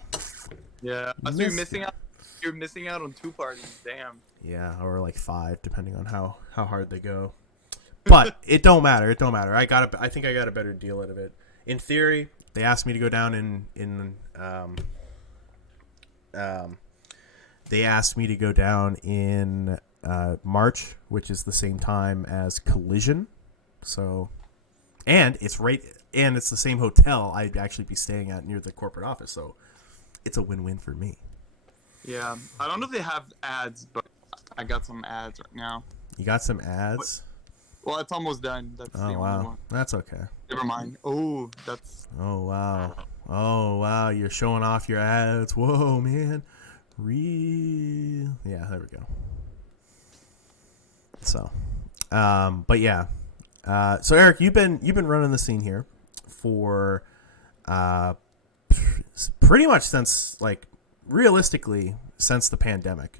Yeah, so you're missing out. You're missing out on 2 parties. Damn. Yeah, or like 5, depending on how hard they go. But it don't matter. I think I got a better deal out of it. In theory, they asked me to go down in March, which is the same time as Collision. So, and it's the same hotel I'd actually be staying at near the corporate office. So, it's a win-win for me. Yeah, I don't know if they have ads, but I got some ads right now. You got some ads? Well, it's almost done. That's the only one. That's okay. Never mind. Oh, that's... Oh, wow. Oh wow, you're showing off your ads. Whoa, man. Real. Yeah, there we go. So, but yeah. So Eric, you've been running the scene here for pretty much since, like, realistically since the pandemic.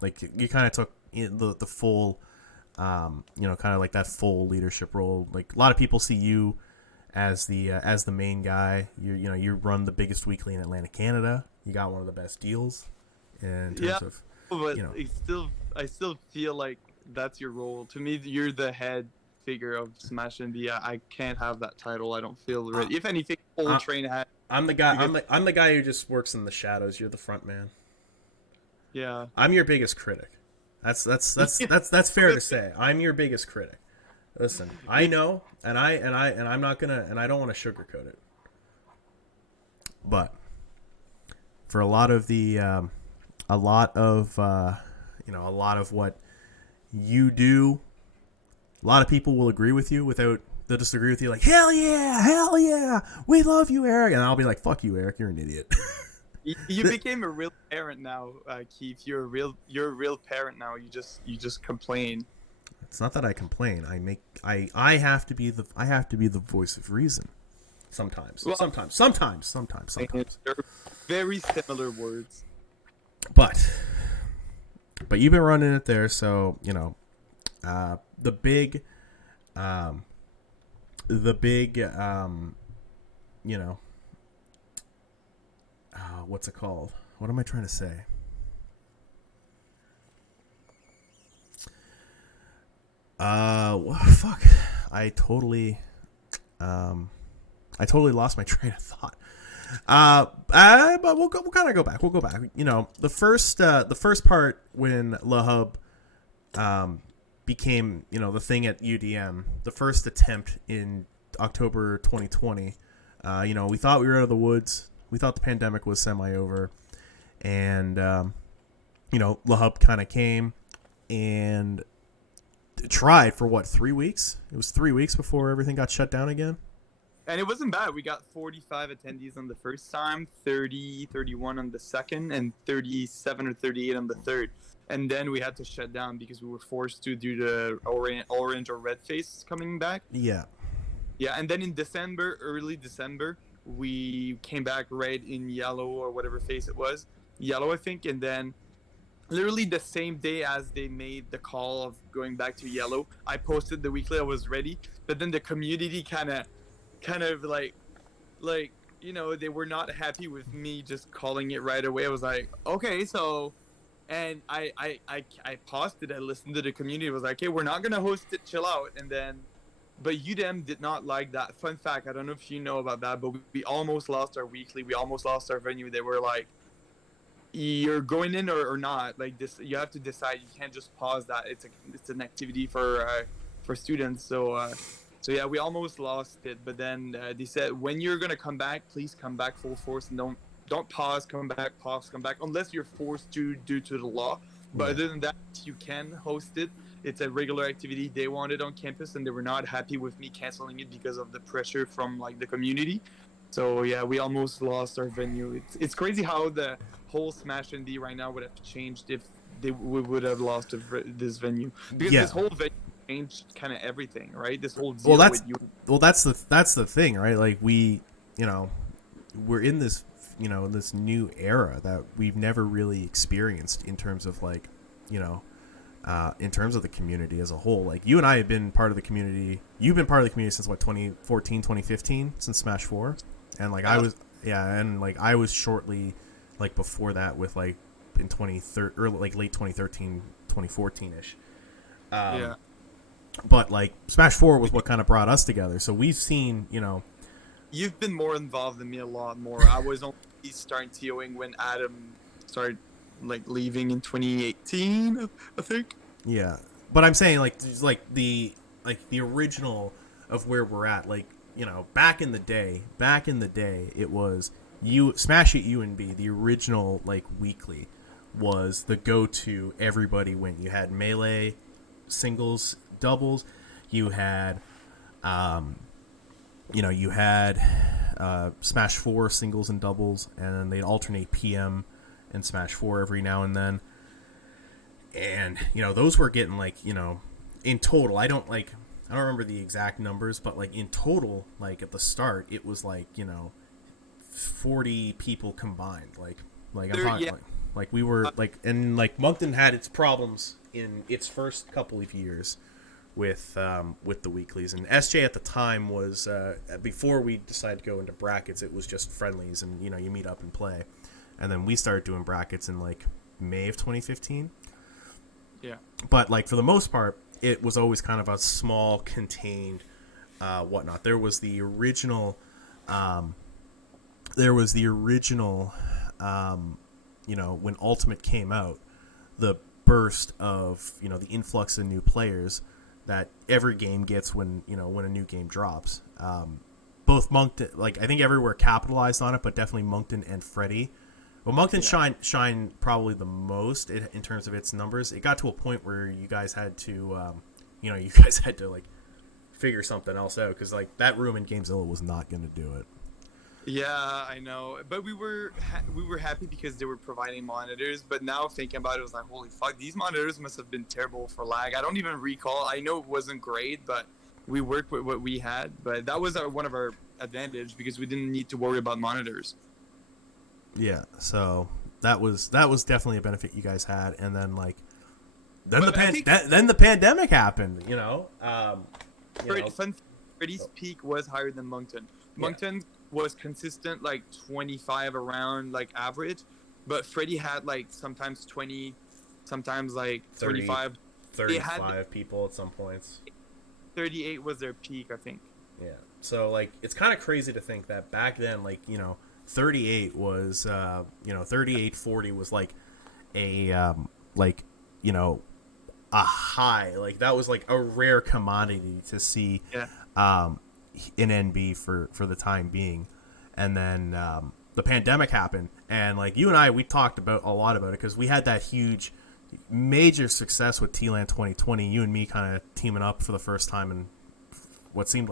Like you kind of took the full, kind of like that full leadership role. Like a lot of people see you as the main guy. You run the biggest weekly in Atlantic, Canada. You got one of the best deals in terms of, but I still feel like that's your role. To me, you're the head figure of Smash India. I can't have that title. I don't feel ready. If anything, full train hat. I'm the guy. I'm the guy who just works in the shadows. You're the front man. Yeah. I'm your biggest critic. That's fair to say. I'm your biggest critic. Listen, I know, and I'm not gonna, and I don't want to sugarcoat it. But for a lot of what you do, a lot of people will agree with you they'll just agree with you like, hell yeah, we love you, Eric, and I'll be like, fuck you, Eric, you're an idiot. You became a real parent now, Keith. You're a real parent now. You just complain. It's not that I complain. I have to be the voice of reason. Sometimes. Well, sometimes. They're very similar words. But you've been running it there, so the big what's it called? What am I trying to say? Fuck. I totally lost my train of thought. But we'll kind of go back. We'll go back. The first part when La Hub became, the thing at UDM, the first attempt in October 2020. We thought we were out of the woods. We thought the pandemic was semi-over, and La Hub kind of came and tried for 3 weeks. It was 3 weeks before everything got shut down again. And it wasn't bad. We got 45 attendees on the first time, 30, 31 on the second, and 37 or 38 on the third. And then we had to shut down because we were forced to due to orange or red face coming back. Yeah. Yeah, and then in December, early December, we came back red in yellow or whatever face it was. Yellow, I think. And then literally the same day as they made the call of going back to yellow, I posted the weekly. I was ready. But then the community kind of like they were not happy with me just calling it right away. I was like, okay, so, and I paused it. I listened to the community. I was like, okay, we're not gonna host it, chill out. And then, but UDM did not like that. Fun fact, I don't know if you know about that, but we almost lost our weekly. We almost lost our venue. They were like, you're going in or not. Like this, you have to decide. You can't just pause that. It's an activity for students. So yeah, we almost lost it, but then they said, when you're gonna come back, please come back full force and don't pause, come back, unless you're forced to due to the law. But other than that, you can host it. It's a regular activity. They want it on campus, and they were not happy with me canceling it because of the pressure from like the community. So yeah, we almost lost our venue. It's crazy how the whole Smash ND right now would have changed if we would have lost this venue, because this whole venue changed kind of everything, right? This whole deal with you. Well, that's the thing, right? Like we're in this this new era that we've never really experienced in terms of like in terms of the community as a whole. Like you and I have been part of the community. You've been part of the community since 2014, 2015, since Smash 4, and like I was shortly like before that with like in 2013 or like late 2013, 2014ish. Yeah. But like Smash 4 was what kind of brought us together. So we've seen, You've been more involved than me, a lot more. I was only starting TOing when Adam started like leaving in 2018, I think. Yeah, but I'm saying like the original of where we're at. Like back in the day, it was Smash at UNB. The original like weekly was the go-to. Everybody went. You had melee, singles, doubles. You had Smash 4 singles and doubles, and then they'd alternate PM and Smash 4 every now and then. And those were getting in total. I don't remember the exact numbers, but in total, at the start, it was 40 people combined. I'm talking, we were and Moncton had its problems in its first couple of years with the weeklies, and SJ at the time was before we decided to go into brackets, it was just friendlies, and you meet up and play, and then we started doing brackets in May of 2015. Yeah, but for the most part, it was always kind of a small, contained whatnot. There was the original when Ultimate came out, the burst of the influx of new players that every game gets when a new game drops. Both Moncton, I think everywhere capitalized on it, but definitely Moncton and Freddy. Well, Moncton shine probably the most in terms of its numbers. It got to a point where you guys had to, figure something else out, because that room in Gamezilla was not going to do it. Yeah, I know, but we were happy because they were providing monitors. But now thinking about it, it was like, holy fuck, these monitors must have been terrible for lag. I don't even recall. I know it wasn't great, but we worked with what we had. But that was one of our advantage, because we didn't need to worry about monitors. Yeah, so that was definitely a benefit you guys had, and then then the pandemic happened. Freddy's peak was higher than Moncton. Moncton was consistent 25 around average, but Freddy had sometimes 20, sometimes 35. 35 people at some points. 38 was their peak, I think. Yeah, so it's kind of crazy to think that back then 38 was 3840 was a a high, that was a rare commodity to see in NB for the time being. And then the pandemic happened, and you and I, we talked a lot about it, because we had that huge major success with T-Land 2020, you and me kind of teaming up for the first time in what seemed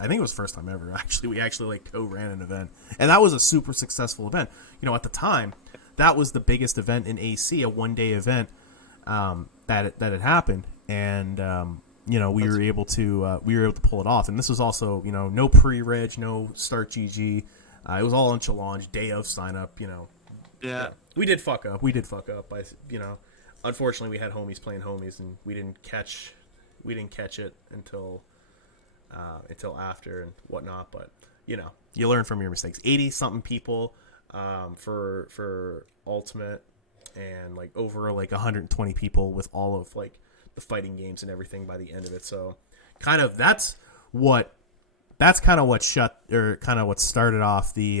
I think it was the first time ever. Actually, we actually co-ran an event, and that was a super successful event. At the time, that was the biggest event in AC, a one-day event that had happened, and we were able to pull it off. And this was also no pre-reg, no start GG. It was all on challenge, day of sign up. Yeah, we did fuck up. Unfortunately, we had homies playing homies, and we didn't catch it until after and whatnot, but you learn from your mistakes. 80 something people for Ultimate, and over 120 people with all of the fighting games and everything by the end of it. So that's what started off the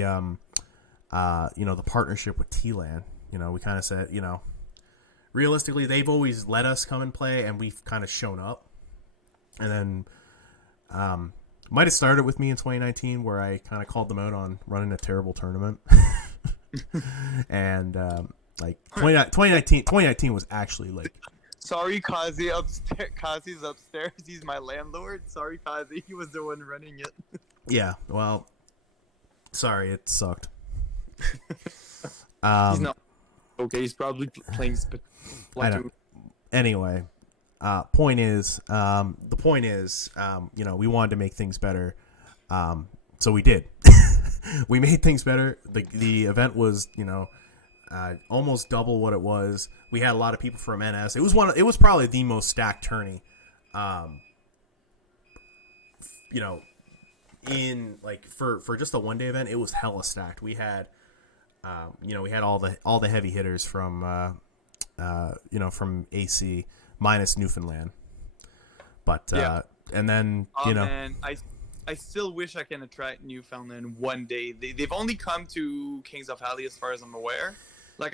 the partnership with T-Land. We kind of said, realistically, they've always let us come and play, and we've kind of shown up. And then might have started with me in 2019, where I kind of called them out on running a terrible tournament. And 2019 was actually sorry, Kazi upstairs. Kazi's upstairs. He's my landlord. Sorry, Kazi. He was the one running it. Yeah, well, sorry, it sucked. He's not okay. He's probably playing Splatoon. Anyway, the point is, we wanted to make things better, so we did. We made things better. The event was, almost double what it was. We had a lot of people from NS. It was probably the most stacked tourney, in for just a one day event. It was hella stacked. We had, we had all the heavy hitters from from AC minus Newfoundland, but and then man, I still wish I can attract Newfoundland one day. They've only come to Kings of Halley as far as I'm aware.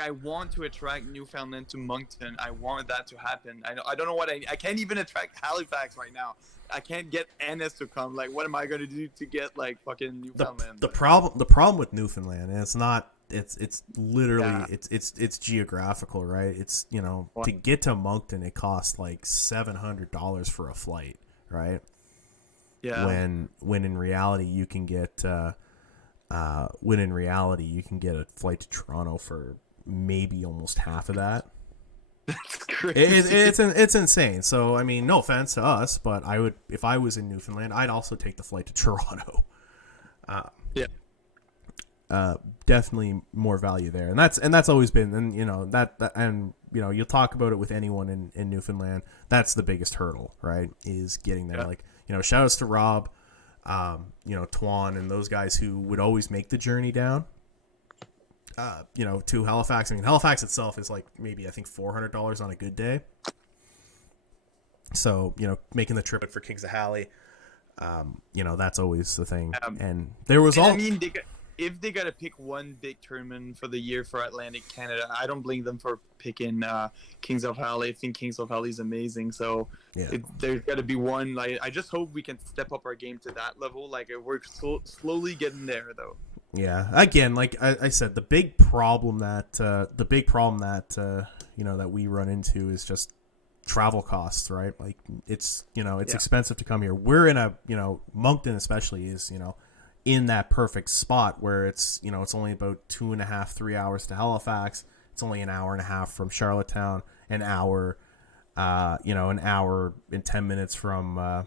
I want to attract Newfoundland to Moncton. I want that to happen. I don't know what I can't even attract Halifax right now. I can't get NS to come. What am I going to do to get fucking Newfoundland? The problem with Newfoundland, and it's literally it's geographical, right? It's to get to Moncton, it costs $700 for a flight, right? Yeah. When in reality you can get when in reality you can get a flight to Toronto for maybe almost half of that. That's crazy. It's insane. So I mean, no offense to us, but I would, if I was in Newfoundland, I'd also take the flight to Toronto. Yeah. Definitely more value there, and that's always been, and you know that and you know, you'll talk about it with anyone in Newfoundland. That's the biggest hurdle, right? Is getting there. Yeah. Like, you know, shout outs to Rob, you know, Twan and those guys who would always make the journey down. You know, to Halifax. I mean, Halifax itself is like maybe, I think, $400 on a good day. So, you know, making the trip for Kings of Halley, you know, that's always the thing. And there was I mean, if they got to pick one big tournament for the year for Atlantic Canada, I don't blame them for picking Kings of Halley. I think Kings of Halley is amazing. So Yeah. there's got to be one. Like, I just hope we can step up our game to that level. Like, we're slowly getting there, though. Yeah. Again, like I said, the big problem that you know, that we run into is just travel costs, right? Like, it's, you know, it's expensive to come here. We're in a, you know, Moncton especially is, you know, in that perfect spot where it's, you know, it's only about 2.5, 3 hours to Halifax. It's only an hour and a half from Charlottetown, an hour and 10 minutes from,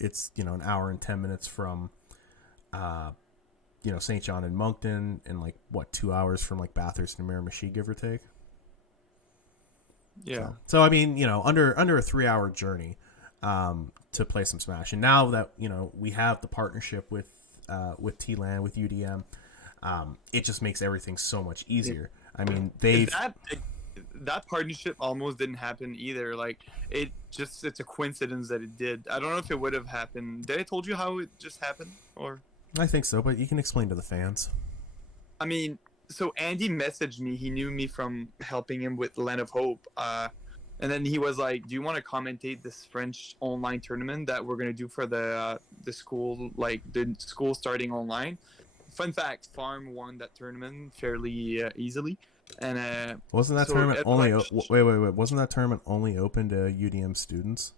it's, you know, an hour and 10 minutes from, you know, St. John and Moncton, and like, what, 2 hours from like Bathurst and Miramichi, give or take. Yeah. So I mean, you know, under a 3-hour journey, to play some Smash. And now that, you know, we have the partnership with T-Land, with UDM, it just makes everything so much easier. I mean, that partnership almost didn't happen either. Like, it's a coincidence that it did. I don't know if it would have happened. Did I told you how it just happened? Or I think so, but you can explain to the fans. I mean, so Andy messaged me. He knew me from helping him with Land of Hope. And then he was like, "Do you want to commentate this French online tournament that we're gonna do for the school, like the school starting online?" Fun fact: Farm won that tournament fairly easily. And wasn't that so tournament at only? lunch- Wait! Wasn't that tournament only open to UDM students?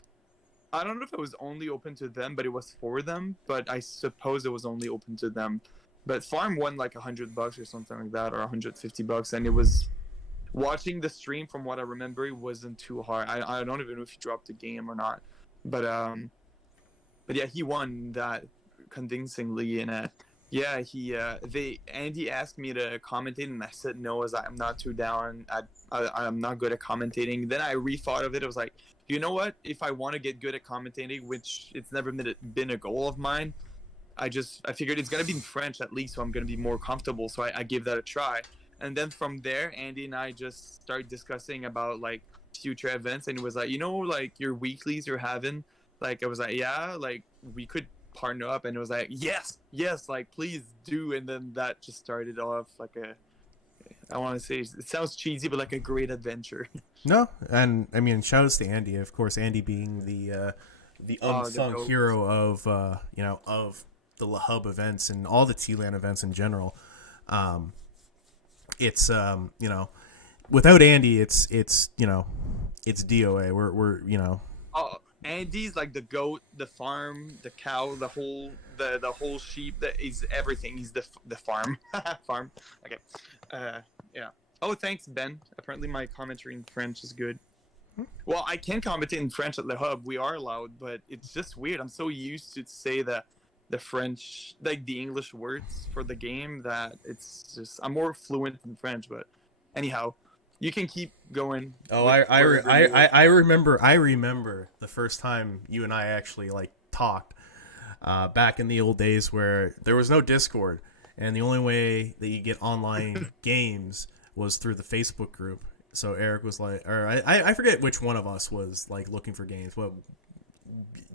I don't know if it was only open to them, but it was for them. But I suppose it was only open to them. But Farm won like $100 or something like that, or $150, and it was. Watching the stream, from what I remember, it wasn't too hard. I don't even know if he dropped the game or not, but yeah, he won that convincingly. And Andy asked me to commentate, and I said no, as I'm not too down. I'm not good at commentating. Then I rethought of it. I was like, you know what? If I want to get good at commentating, which it's never been a goal of mine, I figured it's gonna be in French at least, so I'm gonna be more comfortable. So I gave that a try. And then from there, Andy and I just started discussing about like future events, and it was like, you know, like your weeklies you're having. Like, I was like, yeah, like we could partner up, and it was like, yes, like please do. And then that just started off like I want to say, it sounds cheesy, but like a great adventure. No, and I mean, shout outs to Andy, of course. Andy being the unsung hero of you know, of the La Hub events and all the T-Land events in general. It's you know, without Andy, it's you know, it's DOA. We're you know. Andy's like the goat, the farm, the cow, the whole sheep. That is everything. He's the farm. Farm. Okay. Yeah. Oh, thanks, Ben. Apparently my commentary in French is good. Well, I can commentate in French at the hub. We are allowed, but it's just weird. I'm so used to say the French, like the English words for the game, that it's just, I'm more fluent in French. But anyhow, you can keep going. Oh, I remember the first time you and I actually like talked, back in the old days where there was no Discord, and the only way that you get online games was through the Facebook group. So Eric was like, or I forget which one of us was like looking for games, but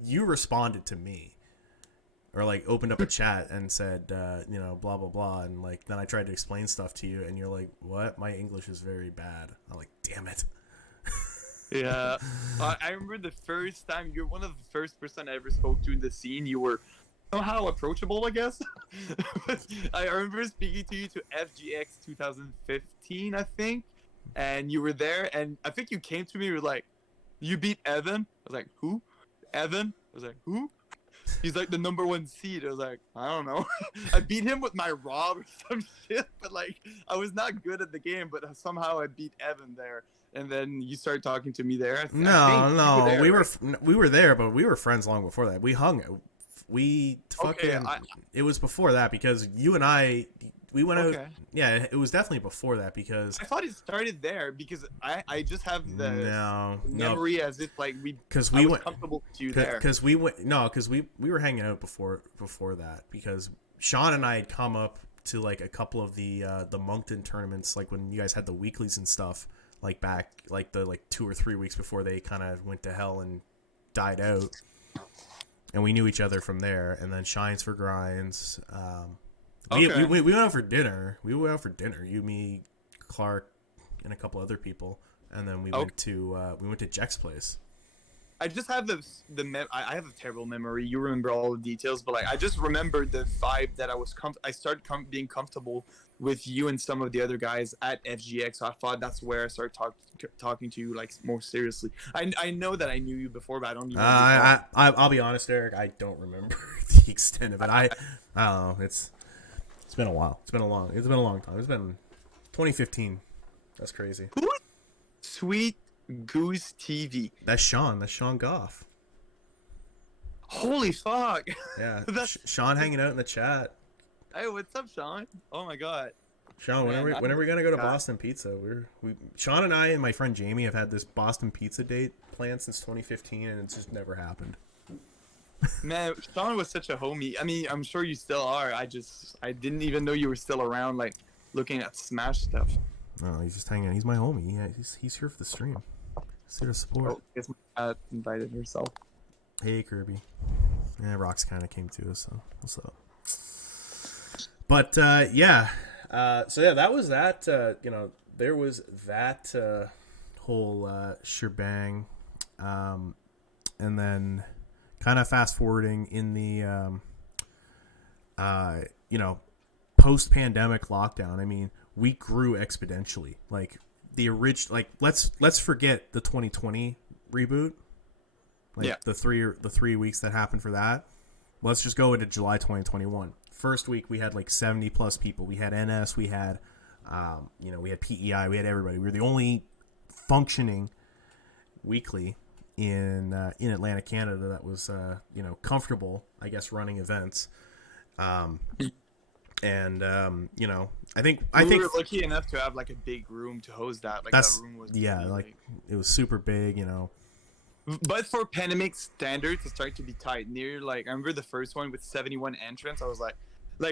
you responded to me. Or like opened up a chat and said, you know, blah blah blah, and like then I tried to explain stuff to you, and you're like, "What? My English is very bad." I'm like, "Damn it!" Yeah, I remember the first time. You're one of the first person I ever spoke to in the scene. You were somehow approachable, I guess. I remember speaking to you to FGX 2015, I think, and you were there, and I think you came to me. You were like, "You beat Evan." I was like, "Who? Evan?" I was like, "Who?" He's like the number 1 seed. I was like, I don't know. I beat him with my Rob or some shit, but like I was not good at the game, but somehow I beat Evan there. And then you start talking to me there. I think you No, there, we were there, but we were friends long before that. We hung. We fucking. Okay, it was before that because you and I. We went Okay. out. Yeah, it was definitely before that because I thought it started there because I just have the no, memory as if like because I we was went comfortable with you there. because we went because we were hanging out before that because Sean and I had come up to like a couple of the Moncton tournaments like when you guys had the weeklies and stuff like back like the 2 or 3 weeks before they kind of went to hell and died out, and we knew each other from there. And then Shines for Grinds. Okay. We went out for dinner. We went out for dinner. You, me, Clark, and a couple other people, and then we went to Jack's place. I just have I have a terrible memory. You remember all the details, but like I just remember the vibe that I was I started being comfortable with you and some of the other guys at FGX. So I thought that's where I started talking to you like more seriously. I know that I knew you before, but I don't even. I'll be honest, Eric. I don't remember the extent of it. I don't know. It's been a while. It's been a long time. It's been 2015. That's crazy. Who? Sweet Goose TV. That's Sean Goff. Holy fuck. Yeah. Sean hanging out in the chat. Hey, what's up, Sean? Oh my god. Sean, when are we gonna go to Boston Pizza? Sean and I and my friend Jamie have had this Boston Pizza date planned since 2015, and it's just never happened. Man, Sean was such a homie. I mean, I'm sure you still are. I didn't even know you were still around, like, looking at Smash stuff. No, he's just hanging. He's my homie. Yeah, he's here for the stream. He's here to support. Oh, I guess my cat invited herself. Hey, Kirby. Yeah, Rox kind of came to us, so what's up? But, yeah. So, yeah, that was that. There was that whole shebang. And then kind of fast forwarding in the, post-pandemic lockdown. I mean, we grew exponentially. Like the original, like let's forget the 2020 reboot. Like yeah. the 3 weeks that happened for that. Let's just go into July 2021. First week we had like 70 plus people. We had NS, we had we had PEI, we had everybody. We were the only functioning weekly in Atlantic, Canada that was comfortable, I guess, running events. I think we were lucky enough to have like a big room to host that. Like that room was it was super big, But for pandemic standards, it started to be tight. Near like I remember the first one with 71 entrants. I was like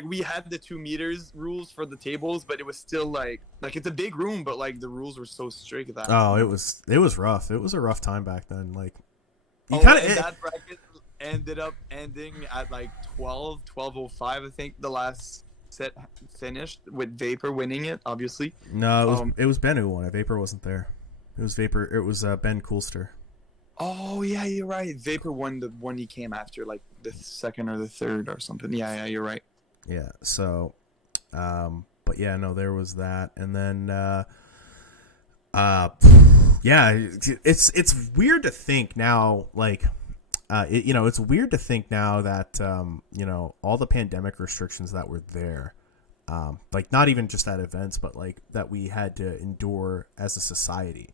we had the 2 meters rules for the tables, but it was still like it's a big room, but like the rules were so strict that. Oh, it was rough. It was a rough time back then. Like that bracket ended up ending at like 12:05. I think the last set finished with Vapor winning it. Obviously. No, it was Ben who won it. Vapor wasn't there. It was Vapor. It was Ben Coolster. Oh yeah, you're right. Vapor won the one he came after, like the second or the third or something. Yeah, you're right. Yeah. So, but yeah, no, there was that, and then, yeah, it's weird to think now, like, it's weird to think now that all the pandemic restrictions that were there, like not even just at events, but like that we had to endure as a society.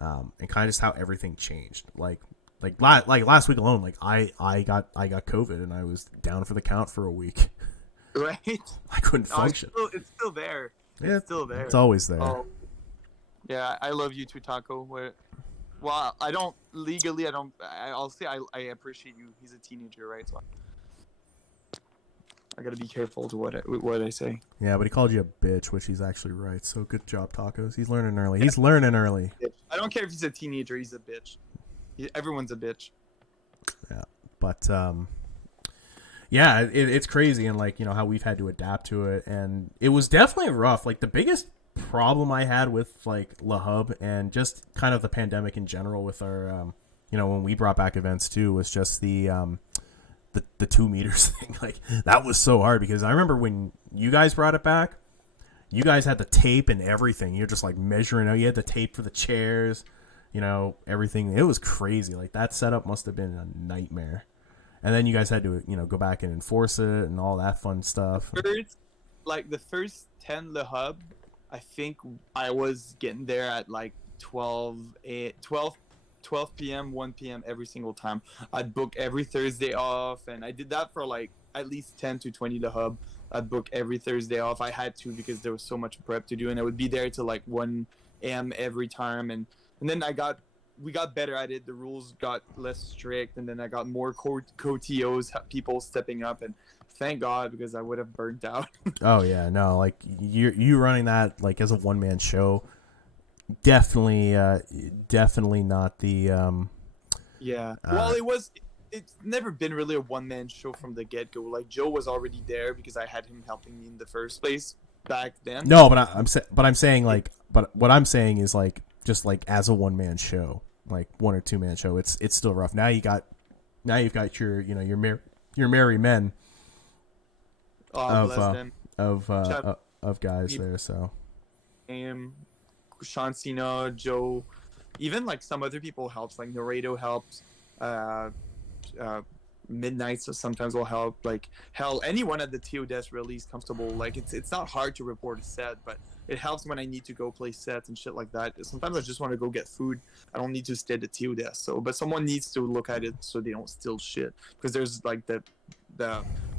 And kind of just how everything changed. Like last week alone, like I got COVID and I was down for the count for a week. Right. I couldn't function. It's still there. Yeah, it's still there. It's always there. Oh, yeah, I love you too, Taco. Well, I don't legally. I'll say I appreciate you. He's a teenager, right? So I gotta be careful to what I say. Yeah, but he called you a bitch, which he's actually right. So good job, Tacos. He's learning early. He's learning early. I don't care if he's a teenager. He's a bitch. Everyone's a bitch. Yeah, but yeah, it's crazy, and like how we've had to adapt to it, and it was definitely rough. Like the biggest problem I had with like La Hub and just kind of the pandemic in general with our when we brought back events too was just the 2 meters thing. Like that was so hard because I remember when you guys brought it back, you guys had the tape and everything. You're just like measuring out. You had the tape for the chairs, everything. It was crazy. Like that setup must have been a nightmare. and then you guys had to go back and enforce it and all that fun stuff. First, like the first 10 Le Hub, I think I was getting there at like 12 p.m., 1 p.m. every single time. I'd book every Thursday off, and I did that for like at least 10 to 20 Le Hub. I'd book every Thursday off. I had to because there was so much prep to do, and I would be there till like 1 a.m. every time. And then we got better at it. The rules got less strict, and then I got more co-TOs, people stepping up, and thank God, because I would have burnt out. Oh yeah, no, like you running that like as a one man show, definitely not the Yeah. Well, it's never been really a one-man show from the get-go. Like Joe was already there because I had him helping me in the first place back then. No, but I'm saying like, but what I'm saying is like just like as a one man show, like 1 or 2 man show, it's still rough. Now you've got your your merry men Bless them. of guys there. So Sean Cena, Joe, even like some other people helps. Like Narado helps. Midnight sometimes will help. Like hell, anyone at the TO desk really is comfortable. Like it's not hard to report a set, but it helps when I need to go play sets and shit like that. Sometimes I just want to go get food. I don't need to stay at the TO desk. So, but someone needs to look at it so they don't steal shit. Because there's like the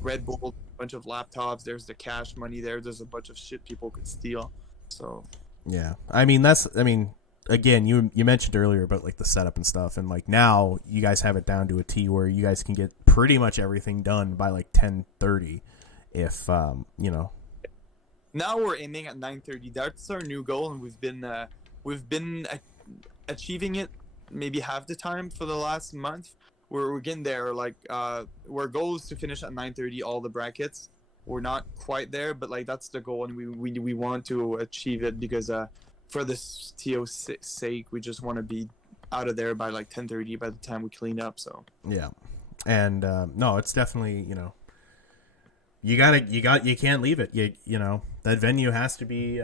Red Bull, bunch of laptops. There's the cash money there. There's a bunch of shit people could steal. So yeah, I mean again, you mentioned earlier about like the setup and stuff, and like now you guys have it down to a T where you guys can get pretty much everything done by like 10:30, if Now we're aiming at 9:30. That's our new goal, and we've been achieving it maybe half the time for the last month. We're getting there. Like our goal is to finish at 9:30 all the brackets. We're not quite there, but like that's the goal, and we want to achieve it because for this TO sake, we just want to be out of there by like 10:30 by the time we clean up. So yeah, and no, it's definitely you can't leave it. That venue has to be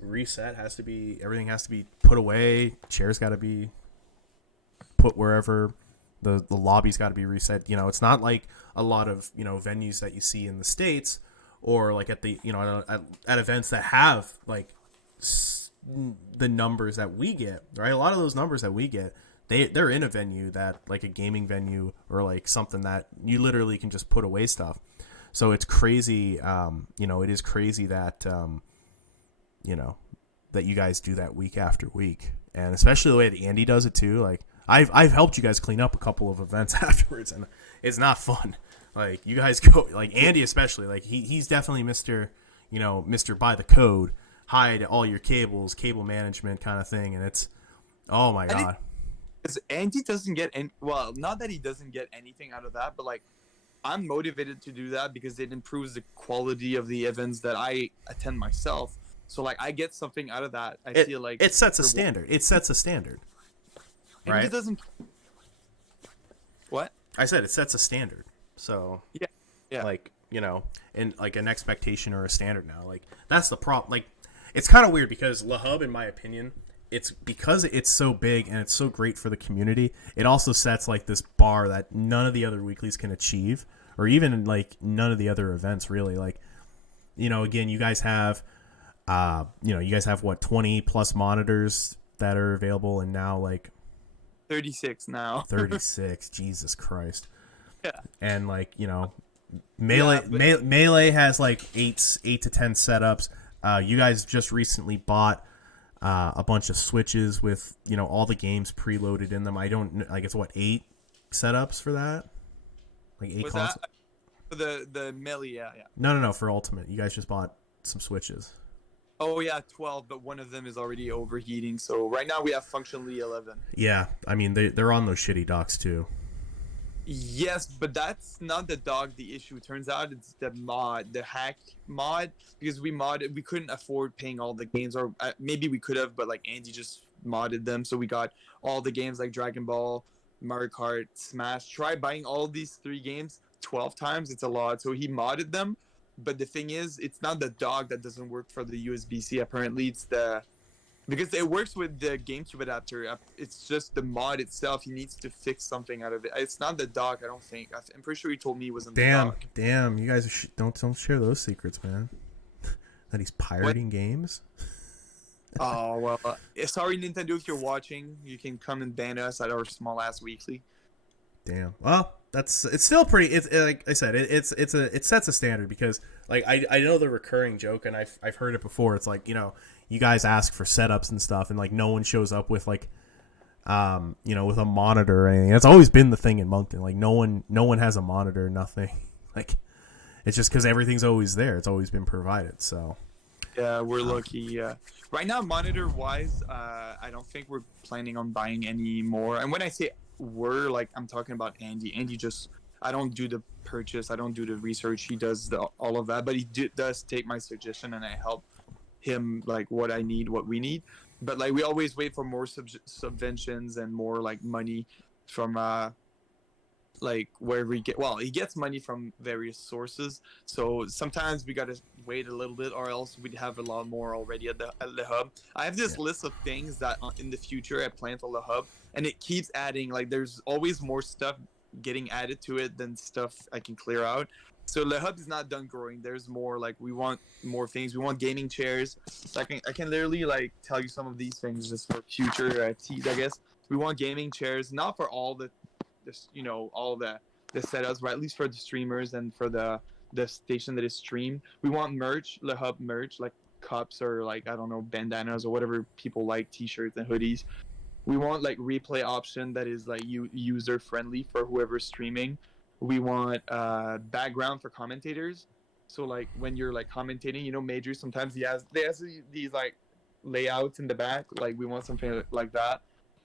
reset. Everything has to be put away. Chairs got to be put wherever. The lobby's got to be reset. It's not like a lot of venues that you see in the States or like at the at events that have like the numbers that we get, right? A lot of those numbers that we get, they're in a venue that like a gaming venue or like something that you literally can just put away stuff. So it's crazy. It is crazy that that you guys do that week after week, and especially the way that Andy does it too. Like I've helped you guys clean up a couple of events afterwards, and it's not fun. Like you guys go, like Andy especially, like he's definitely Mr. by the code, hide all your cables, cable management kind of thing, and it's oh my god. Andy doesn't get not that he doesn't get anything out of that, but like I'm motivated to do that because it improves the quality of the events that I attend myself. So like I get something out of that. I feel like it sets a standard. It sets a standard. Right? Andy doesn't. What? I said it sets a standard. So yeah. Like and like an expectation or a standard now. Like that's the problem. Like it's kind of weird because La Hub, in my opinion, it's because it's so big and it's so great for the community. It also sets like this bar that none of the other weeklies can achieve, or even like none of the other events really. Like, again, you guys have, what 20 plus monitors that are available, and now like 36 now. 36, Jesus Christ. Yeah. And like Melee has like 8 to 10 setups. You guys just recently bought a bunch of switches with all the games preloaded in them. I don't like it's what 8 setups for that, like 8 consoles. For the Melee, yeah. No, for Ultimate. You guys just bought some switches. Oh yeah, 12, but one of them is already overheating. So right now we have functionally 11. Yeah, I mean they're on those shitty docks too. Yes, but that's not the dog the issue. Turns out it's the hack mod, because we couldn't afford paying all the games, or maybe we could have, but like Andy just modded them, so we got all the games like Dragon Ball, Mario Kart, Smash. Try buying all these 3 games 12 times, it's a lot. So he modded them, but the thing is, it's not the dog that doesn't work for the USB-C. Apparently, it's the because it works with the GameCube adapter. It's just the mod itself. He needs to fix something out of it. It's not the dock, I don't think. I'm pretty sure he told me it wasn't the dock. Damn, you guys don't share those secrets, man. That he's pirating games. Oh well, sorry Nintendo, if you're watching, you can come and ban us at our small ass weekly. Damn. Well, it's still pretty. It's like I said, it sets a standard because like I know the recurring joke and I've heard it before. It's like, you know, you guys ask for setups and stuff and like no one shows up with like you know, with a monitor or anything. That's always been the thing in Moncton. Like no one has a monitor, nothing. Like it's just because everything's always there. It's always been provided. So yeah, we're lucky. Right now, monitor wise, I don't think we're planning on buying any more. And when I say we're, like, I'm talking about Andy. Andy just, I don't do the purchase, I don't do the research. He does all of that, but he does take my suggestion and I help him like what I need, what we need. But like we always wait for more subventions and more like money from like where we get, well, he gets money from various sources, so sometimes we gotta wait a little bit or else we'd have a lot more already at the hub. I have this list of things that in the future I plan for the hub, and it keeps adding. Like there's always more stuff getting added to it than stuff I can clear out. So the hub is not done growing. There's more, like we want more things. We want gaming chairs. So I can literally like tell you some of these things just for future teas, I guess. We want gaming chairs, not for all the this, you know, all the setups, but at least for the streamers and for the station that is streamed. We want merch, the hub merch, like cups or like, I don't know, bandanas or whatever people like, t-shirts and hoodies. We want like replay option that is like user friendly for whoever's streaming. We want background for commentators. So like when you're like commentating, you know, Major sometimes they has these like layouts in the back. Like we want something like that.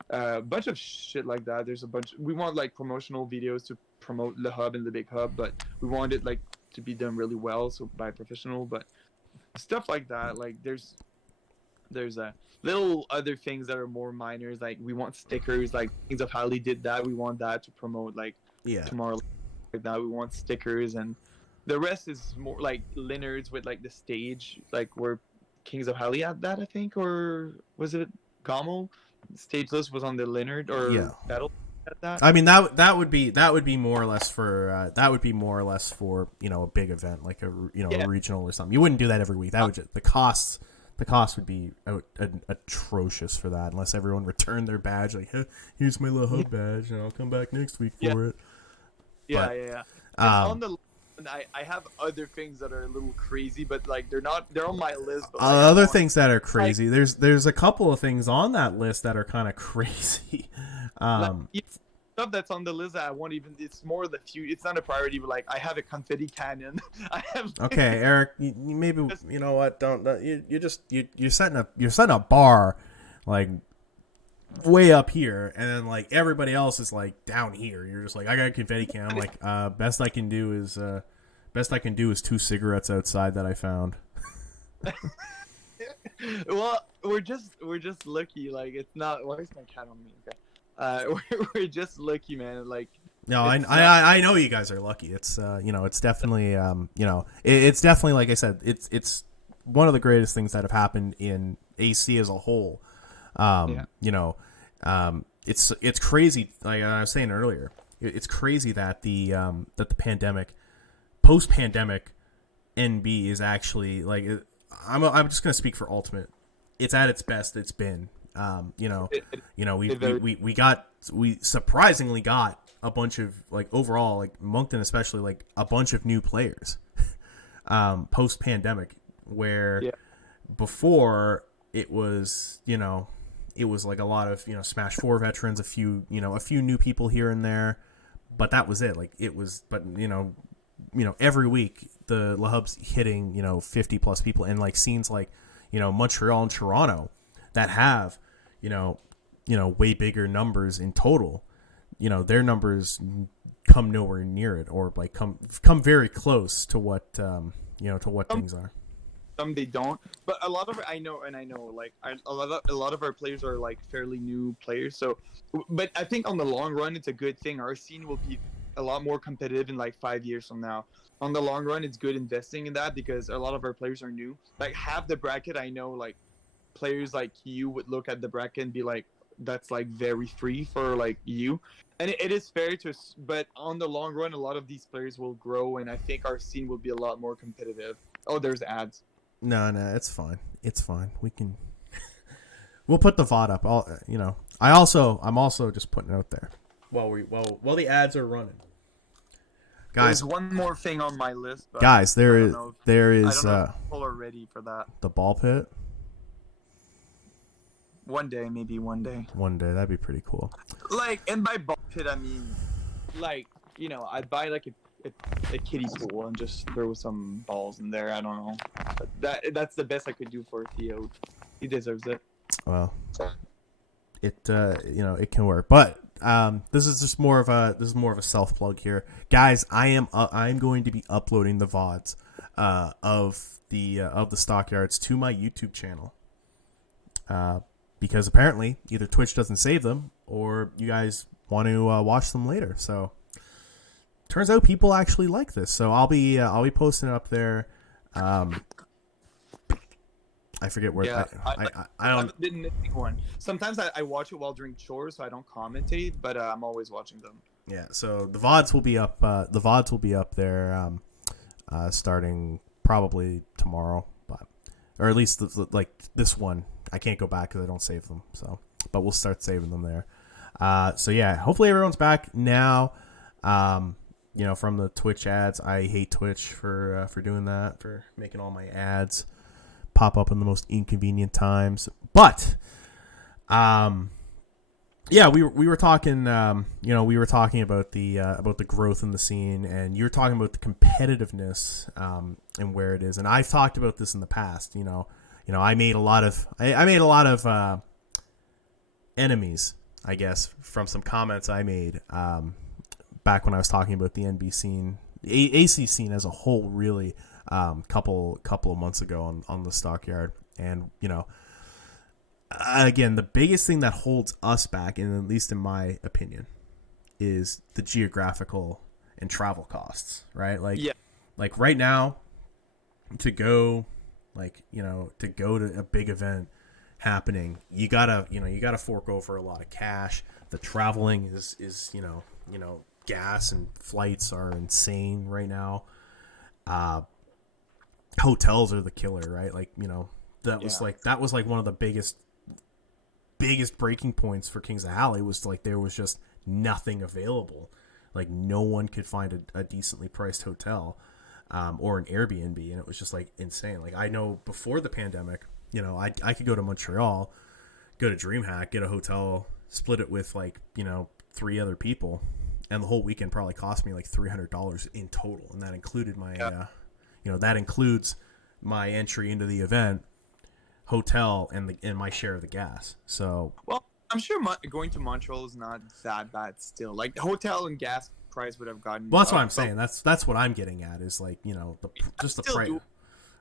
A bunch of shit like that. There's a bunch. We want like promotional videos to promote the hub and the big hub, but we want it like to be done really well, so by a professional. But stuff like that, like there's a little other things that are more minors. Like we want stickers. Like Kings of Halley did that. We want that to promote like tomorrow. Like that, we want stickers, and the rest is more like Leonard's with like the stage, like where Kings of Halley had that, I think, or was it Gommel? Stage list was on the Leonard or Battle at that. I mean that would be more or less for you know, a big event like a a regional or something. You wouldn't do that every week. That would just, the cost would be atrocious for that unless everyone returned their badge. Like, hey, here's my little hub badge, and I'll come back next week for it. Yeah. On the I have other things that are a little crazy, but like they're on my list. But, like, other things that are crazy. There's a couple of things on that list that are kind of crazy. Stuff that's on the list that I won't even. It's more the few. It's not a priority, but like I have a confetti cannon. I have. Okay, Eric. You maybe you know what? Don't you're setting a bar, like way up here, and then like everybody else is like down here. You're just like, I got a confetti can. I'm like, best I can do is 2 cigarettes outside that I found. Well, we're just lucky. Like it's not. Why is my cat on me? Okay. We're just lucky, man. Like no, I know you guys are lucky. It's you know, it's definitely it's definitely, like I said, it's one of the greatest things that have happened in AC as a whole. You know, it's crazy. Like I was saying earlier, it's crazy that the pandemic, post-pandemic, NB is actually like. I'm just gonna speak for Ultimate. It's at its best. It's been. We surprisingly got a bunch of, like, overall, like Moncton especially, like a bunch of new players post-pandemic, where before it was like a lot of Smash 4 veterans, a few new people here and there, but that was it. Like it was, but every week the La Hub's hitting 50 plus people, and like scenes like Montreal and Toronto that have way bigger numbers in total, their numbers come nowhere near it, or like come very close to what things are. Some they don't, but a lot of I know like a lot of our players are like fairly new players. So, but I think on the long run it's a good thing. Our scene will be a lot more competitive in like 5 years from now. On the long run, it's good investing in that because a lot of our players are new. Like half the bracket I know, like players like you would look at the bracket and be like, that's like very free for like you. And it is fair but on the long run, a lot of these players will grow, and I think our scene will be a lot more competitive. Oh, there's ads. No, it's fine. It's fine. We can. We'll put the VOD up. I'm also just putting it out there while the ads are running. Guys, there's one more thing on my list. But guys, there is I don't know if people are ready for that. The ball pit. One day, maybe one day. One day, that'd be pretty cool. Like, and by ball pit, I mean, like, I'd buy like a kiddie pool and just throw some balls in there. I don't know. But that's the best I could do for Theo. He deserves it. Well, it it can work, but this is more of a self plug here, guys. I'm going to be uploading the VODs of the Stockyards to my YouTube channel. Because apparently either Twitch doesn't save them or you guys want to watch them later. So turns out people actually like this. So I'll be posting it up there. I forget where. Yeah, I don't. Didn't miss one. Sometimes I watch it while doing chores, so I don't commentate, but I'm always watching them. Yeah. So the VODs will be up. The VODs will be up there starting probably tomorrow, or at least like this one. I can't go back because I don't save them. So, but we'll start saving them there. So yeah, hopefully everyone's back now. From the Twitch ads. I hate Twitch for doing that, for making all my ads pop up in the most inconvenient times. But, yeah, we were talking. We were talking about the growth in the scene, and you were talking about the competitiveness and where it is. And I've talked about this in the past. I made a lot of enemies, I guess, from some comments I made back when I was talking about the NB scene, the AC scene as a whole, really, couple of months ago on the Stockyard. And again, the biggest thing that holds us back, and at least in my opinion, is the geographical and travel costs, right? Like right now, to go to a big event happening, you gotta fork over a lot of cash. The traveling is gas and flights are insane right now. Hotels are the killer, right? That was one of the biggest breaking points for Kings of Halley, was like there was just nothing available. Like no one could find a decently priced hotel. Or an Airbnb, and it was just like insane. Like I know before the pandemic, I could go to Montreal, go to DreamHack, get a hotel, split it with 3 other people, and the whole weekend probably cost me like $300 in total, and that included my that includes my entry into the event, hotel, and my share of the gas. So well, I'm sure going to Montreal is not that bad still. Like hotel and gas price would have gotten. Well, that's what I'm saying. That's what I'm getting at, is the price.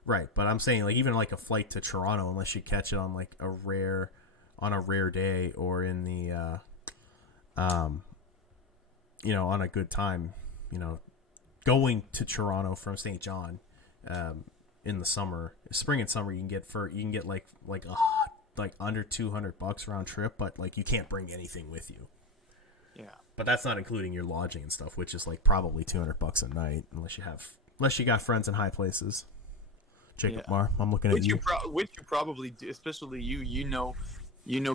Right, but I'm saying even a flight to Toronto, unless you catch it on a rare day, or in the on a good time, going to Toronto from St. John in the spring and summer, you can get under $200 round trip, but you can't bring anything with you. Yeah. But that's not including your lodging and stuff, which is probably $200 a night, unless you got friends in high places. Jacob Marr, I'm looking at you. Which you probably do, especially you know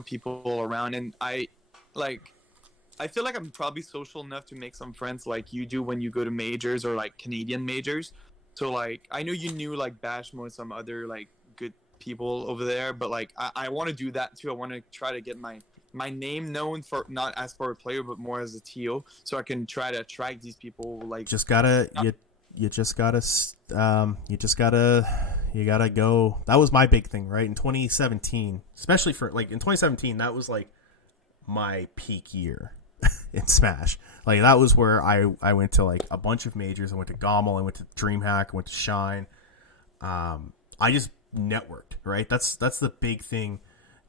people around, and I feel like I'm probably social enough to make some friends like you do when you go to majors or Canadian majors. So I know you knew Bashmo and some other good people over there, but I want to do that too. I want to try to get my name known, for not as for a player but more as a TO, so I can try to attract these people. You gotta go. That was my big thing, right? In 2017, especially in 2017, that was my peak year in Smash. That was where I went to a bunch of majors. I went to Gommel, I went to DreamHack, I went to Shine. I just networked, right? That's the big thing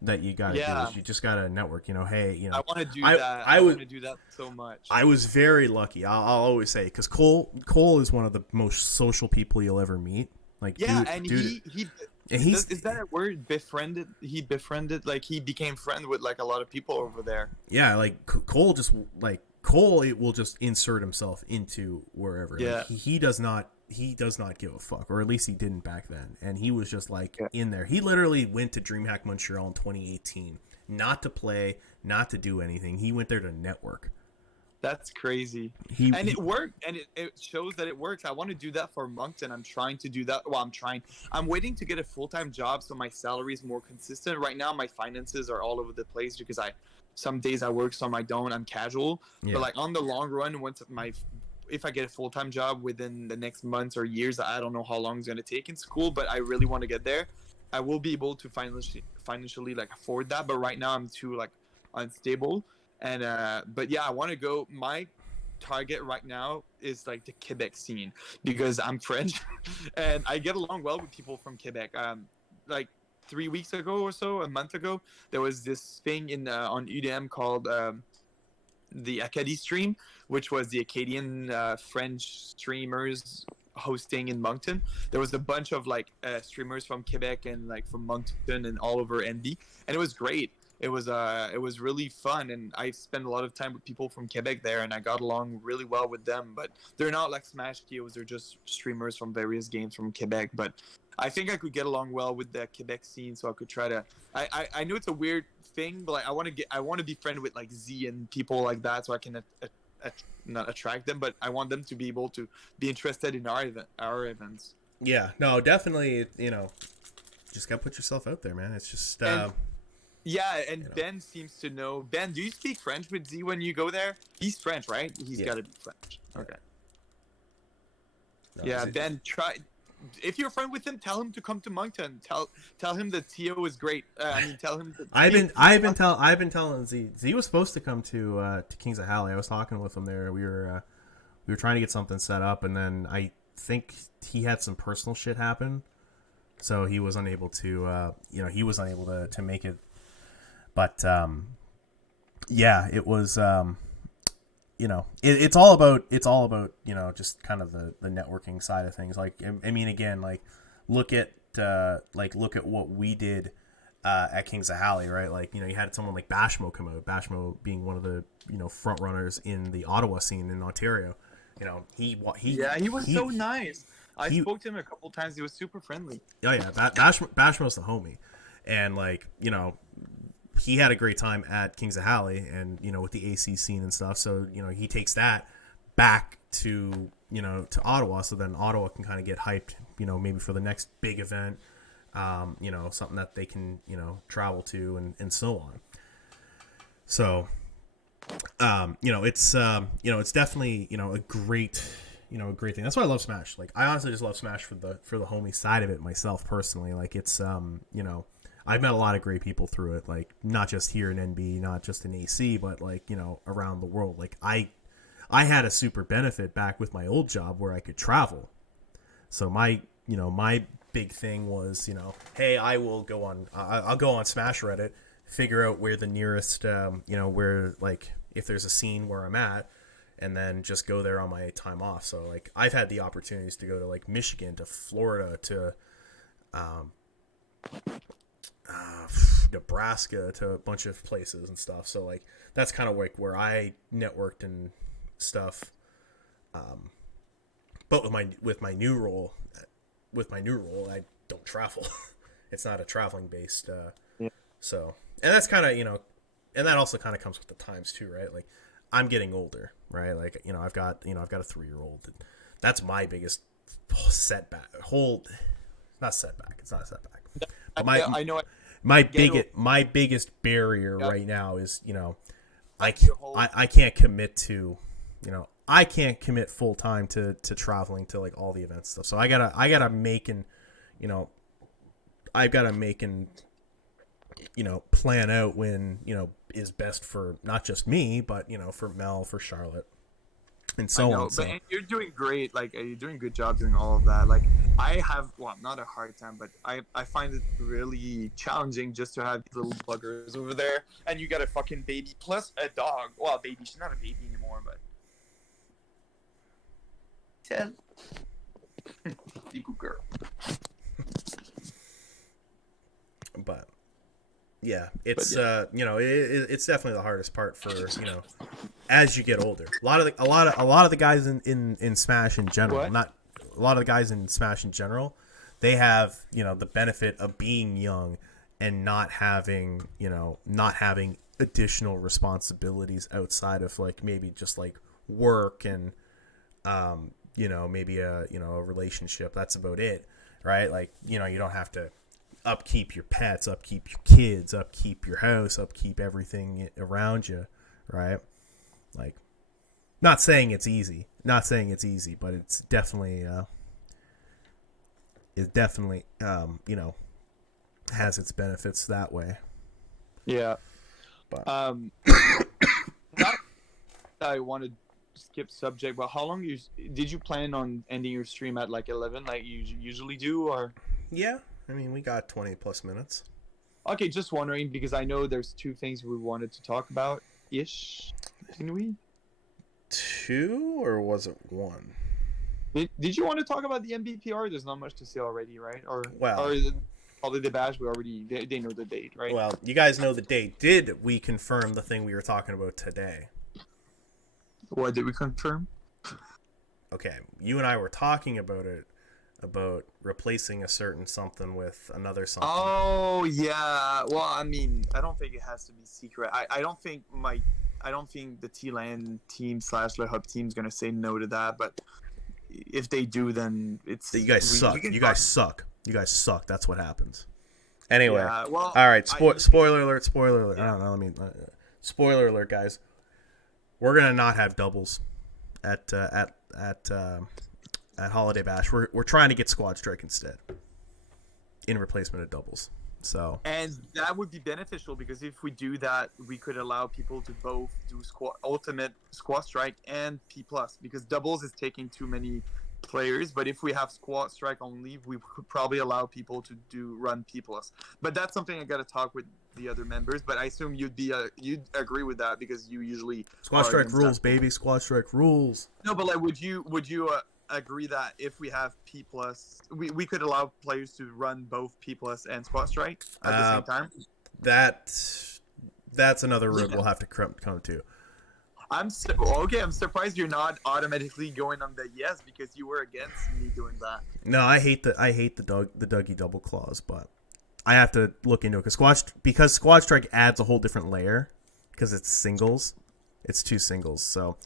that you gotta do, is you just gotta network. Hey, I want to do that. I want to do that so much. I was very lucky. I'll always say, because Cole is one of the most social people you'll ever meet. He And he's Is that a word? Befriended? He befriended, like he became friend with like a lot of people over there. yeah, like Cole just like Cole, it will just insert himself into wherever. Like Yeah. he does not give a fuck, or at least he didn't back then. And he was just like Yeah. in there. He literally went to DreamHack Montreal in 2018, not to play, not to do anything. He went there to network. That's crazy. And it worked, and it shows that it works. I want to do that for Moncton. I'm trying to do that. Well, I'm trying. I'm waiting to get a full-time job so my salary is more consistent. Right now, my finances are all over the place because some days I work, some I don't. I'm casual. Yeah. But like on the long run, if I get a full-time job within the next months or years, I don't know how long it's going to take in school, but I really want to get there. I will be able to financially like afford that. But right now, I'm too like unstable. And but yeah, I want to go. My target right now is like the Quebec scene because I'm French and I get along well with people from Quebec. Like 3 weeks ago or so, a month ago, there was this thing in on UDM called the Acadie stream, which was the Acadian French streamers hosting in Moncton. There was a bunch of like streamers from Quebec and like from Moncton and all over NB, and it was great. It was really fun, and I spent a lot of time with people from Quebec there, and I got along really well with them. But they're not like Smash Kios; they're just streamers from various games from Quebec. But I think I could get along well with the Quebec scene, so I could try to. I know it's a weird thing, but like I want to be friends with like Z and people like that, so I can not attract them, but I want them to be able to be interested in our events. Yeah, no, definitely. You know, just gotta put yourself out there, man. It's just. Yeah, and Ben seems to know. Ben, do you speak French with Z when you go there? He's French, right? He's got to be French. Okay. No, Yeah, Ben, try. If you're a friend with him, tell him to come to Moncton. Tell him that Tio is great. Tell him. That I've been telling Z. Z was supposed to come to Kings of Halle. I was talking with him there. We were trying to get something set up, and then I think he had some personal shit happen, so he was unable to. To make it. But yeah, it was. It's all about just kind of the networking side of things. Like, I mean, again, like look at what we did at Kings of Halle, right? Like, you had someone like Bashmo come out. Bashmo being one of the front runners in the Ottawa scene in Ontario. He was so nice. I spoke to him a couple times. He was super friendly. Oh yeah, Bashmo's the homie, and like he had a great time at Kings of Halle and with the AC scene and stuff. So he takes that back to to Ottawa, so then Ottawa can kind of get hyped maybe for the next big event, something that they can travel to and so on. So it's definitely a great thing. That's why I love Smash. Like, I honestly just love Smash for the homie side of it myself personally. Like, it's I've met a lot of great people through it, like not just here in NB, not just in AC, but like, around the world. Like I had a super benefit back with my old job where I could travel. So my big thing was, hey, I'll go on Smash Reddit, figure out where the nearest, where like if there's a scene where I'm at, and then just go there on my time off. So like I've had the opportunities to go to like Michigan, to Florida, to Nebraska, to a bunch of places and stuff. So like that's kind of like where I networked and stuff. But with my new role, I don't travel. It's not a traveling based. So, and that's kind of and that also kind of comes with the times too, right? Like I'm getting older, right? Like I've got a 3-year-old. That's my biggest setback. Not setback. It's not a setback. But I know. My biggest barrier right now is I can't commit to I can't commit full time to traveling to like all the event stuff. So I gotta make and I've gotta make and plan out when is best for not just me but for Mel, for Charlotte, and so on. But you're doing great. Like, you're doing a good job doing all of that. Like, I have, not a hard time, but I find it really challenging just to have these little buggers over there. And you got a fucking baby plus a dog. Well, baby, she's not a baby anymore, but. 10. Be good girl. But yeah, it's But yeah. it's definitely the hardest part for as you get older. A lot of the guys in Smash in general, What? not a lot of the guys in Smash in general, they have the benefit of being young and not having additional responsibilities outside of like maybe just like work and maybe a relationship. That's about it, right? Like you don't have to upkeep your pets, upkeep your kids, upkeep your house, upkeep everything around you, right? Like, not saying it's easy, but it definitely has its benefits that way. Yeah. But Not that I want to skip subject, but how long did you plan on ending your stream at like 11, like you usually do, or? yeah, I mean, we got 20 plus minutes. Okay, just wondering because I know there's two things we wanted to talk about ish. Can we? Two, or was it one? Did you want to talk about the MBPR? There's not much to say already, right? Well, Or probably the bash. We already they know the date, right? well, you guys know the date. Did we confirm the thing we were talking about today? What did we confirm? Okay, you and I were talking about it, about replacing a certain something with another something. Oh yeah. Well, I mean, I don't think it has to be secret. I don't think the T-Land team / Le Hub team is gonna say no to that. But if they do, then it's You guys suck. You guys suck. You guys suck. That's what happens. Anyway, Yeah, well, all right. Spoiler alert. Spoiler alert. Yeah. I don't know. I mean, spoiler alert, guys. We're gonna not have doubles at Holiday Bash. We're trying to get Squad Strike instead, in replacement of doubles. So, and that would be beneficial because if we do that, we could allow people to both do ultimate squad strike and P plus because doubles is taking too many players. But if we have squad strike only, we could probably allow people to run P plus. But that's something I got to talk with the other members. But I assume you'd agree with that because you usually Squad Strike rules, baby. Squad Strike rules. No, but like, would you agree that if we have P plus, we could allow players to run both P plus and squad strike at the same time? That's another road we'll have to come to. I'm surprised you're not automatically going on the yes because you were against me doing that. No, I hate the Dougie double clause, but I have to look into it because Squad Strike adds a whole different layer because it's singles. It's two singles, so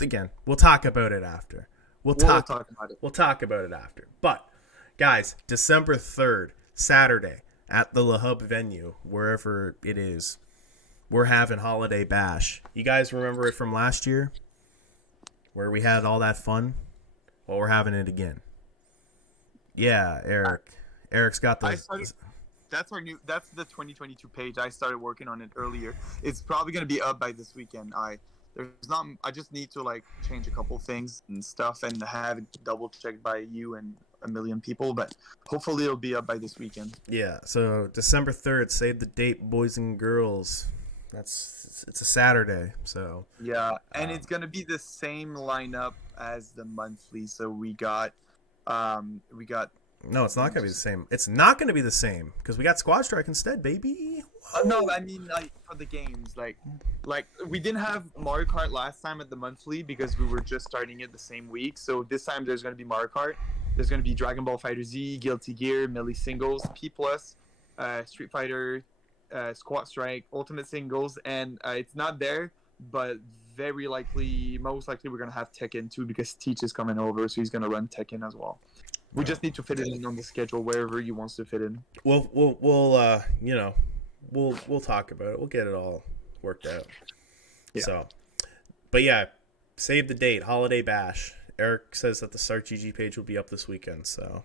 again, we'll talk about it after. We'll talk about it. We'll talk about it after. But guys, December 3rd, Saturday, at the Le Hub venue, wherever it is, we're having Holiday Bash. You guys remember it from last year, where we had all that fun? Well, we're having it again. Yeah, Eric. Eric's got the. That's the 2022 page. I started working on it earlier. It's probably gonna be up by this weekend. I just need to like change a couple things and stuff and have it double checked by you and a million people, but hopefully it'll be up by this weekend. Yeah, so December 3rd, save the date, boys and girls. It's a Saturday, so yeah, and it's gonna be the same lineup as the monthly. So we got no, it's not gonna be the same. It's not gonna be the same because we got Squad Strike instead, baby. No, I mean like for the games, like we didn't have Mario Kart last time at the monthly because we were just starting it the same week. So this time there's gonna be Mario Kart. There's gonna be Dragon Ball FighterZ, Guilty Gear, Melee Singles, P plus, Street Fighter, Squad Strike, Ultimate Singles, and it's not there, but most likely we're gonna have Tekken too because Teach is coming over, so he's gonna run Tekken as well. We just need to fit it in on the schedule wherever he wants to fit in. We'll talk about it. We'll get it all worked out. Yeah. So, but yeah, save the date, Holiday Bash. Eric says that the Start GG page will be up this weekend, so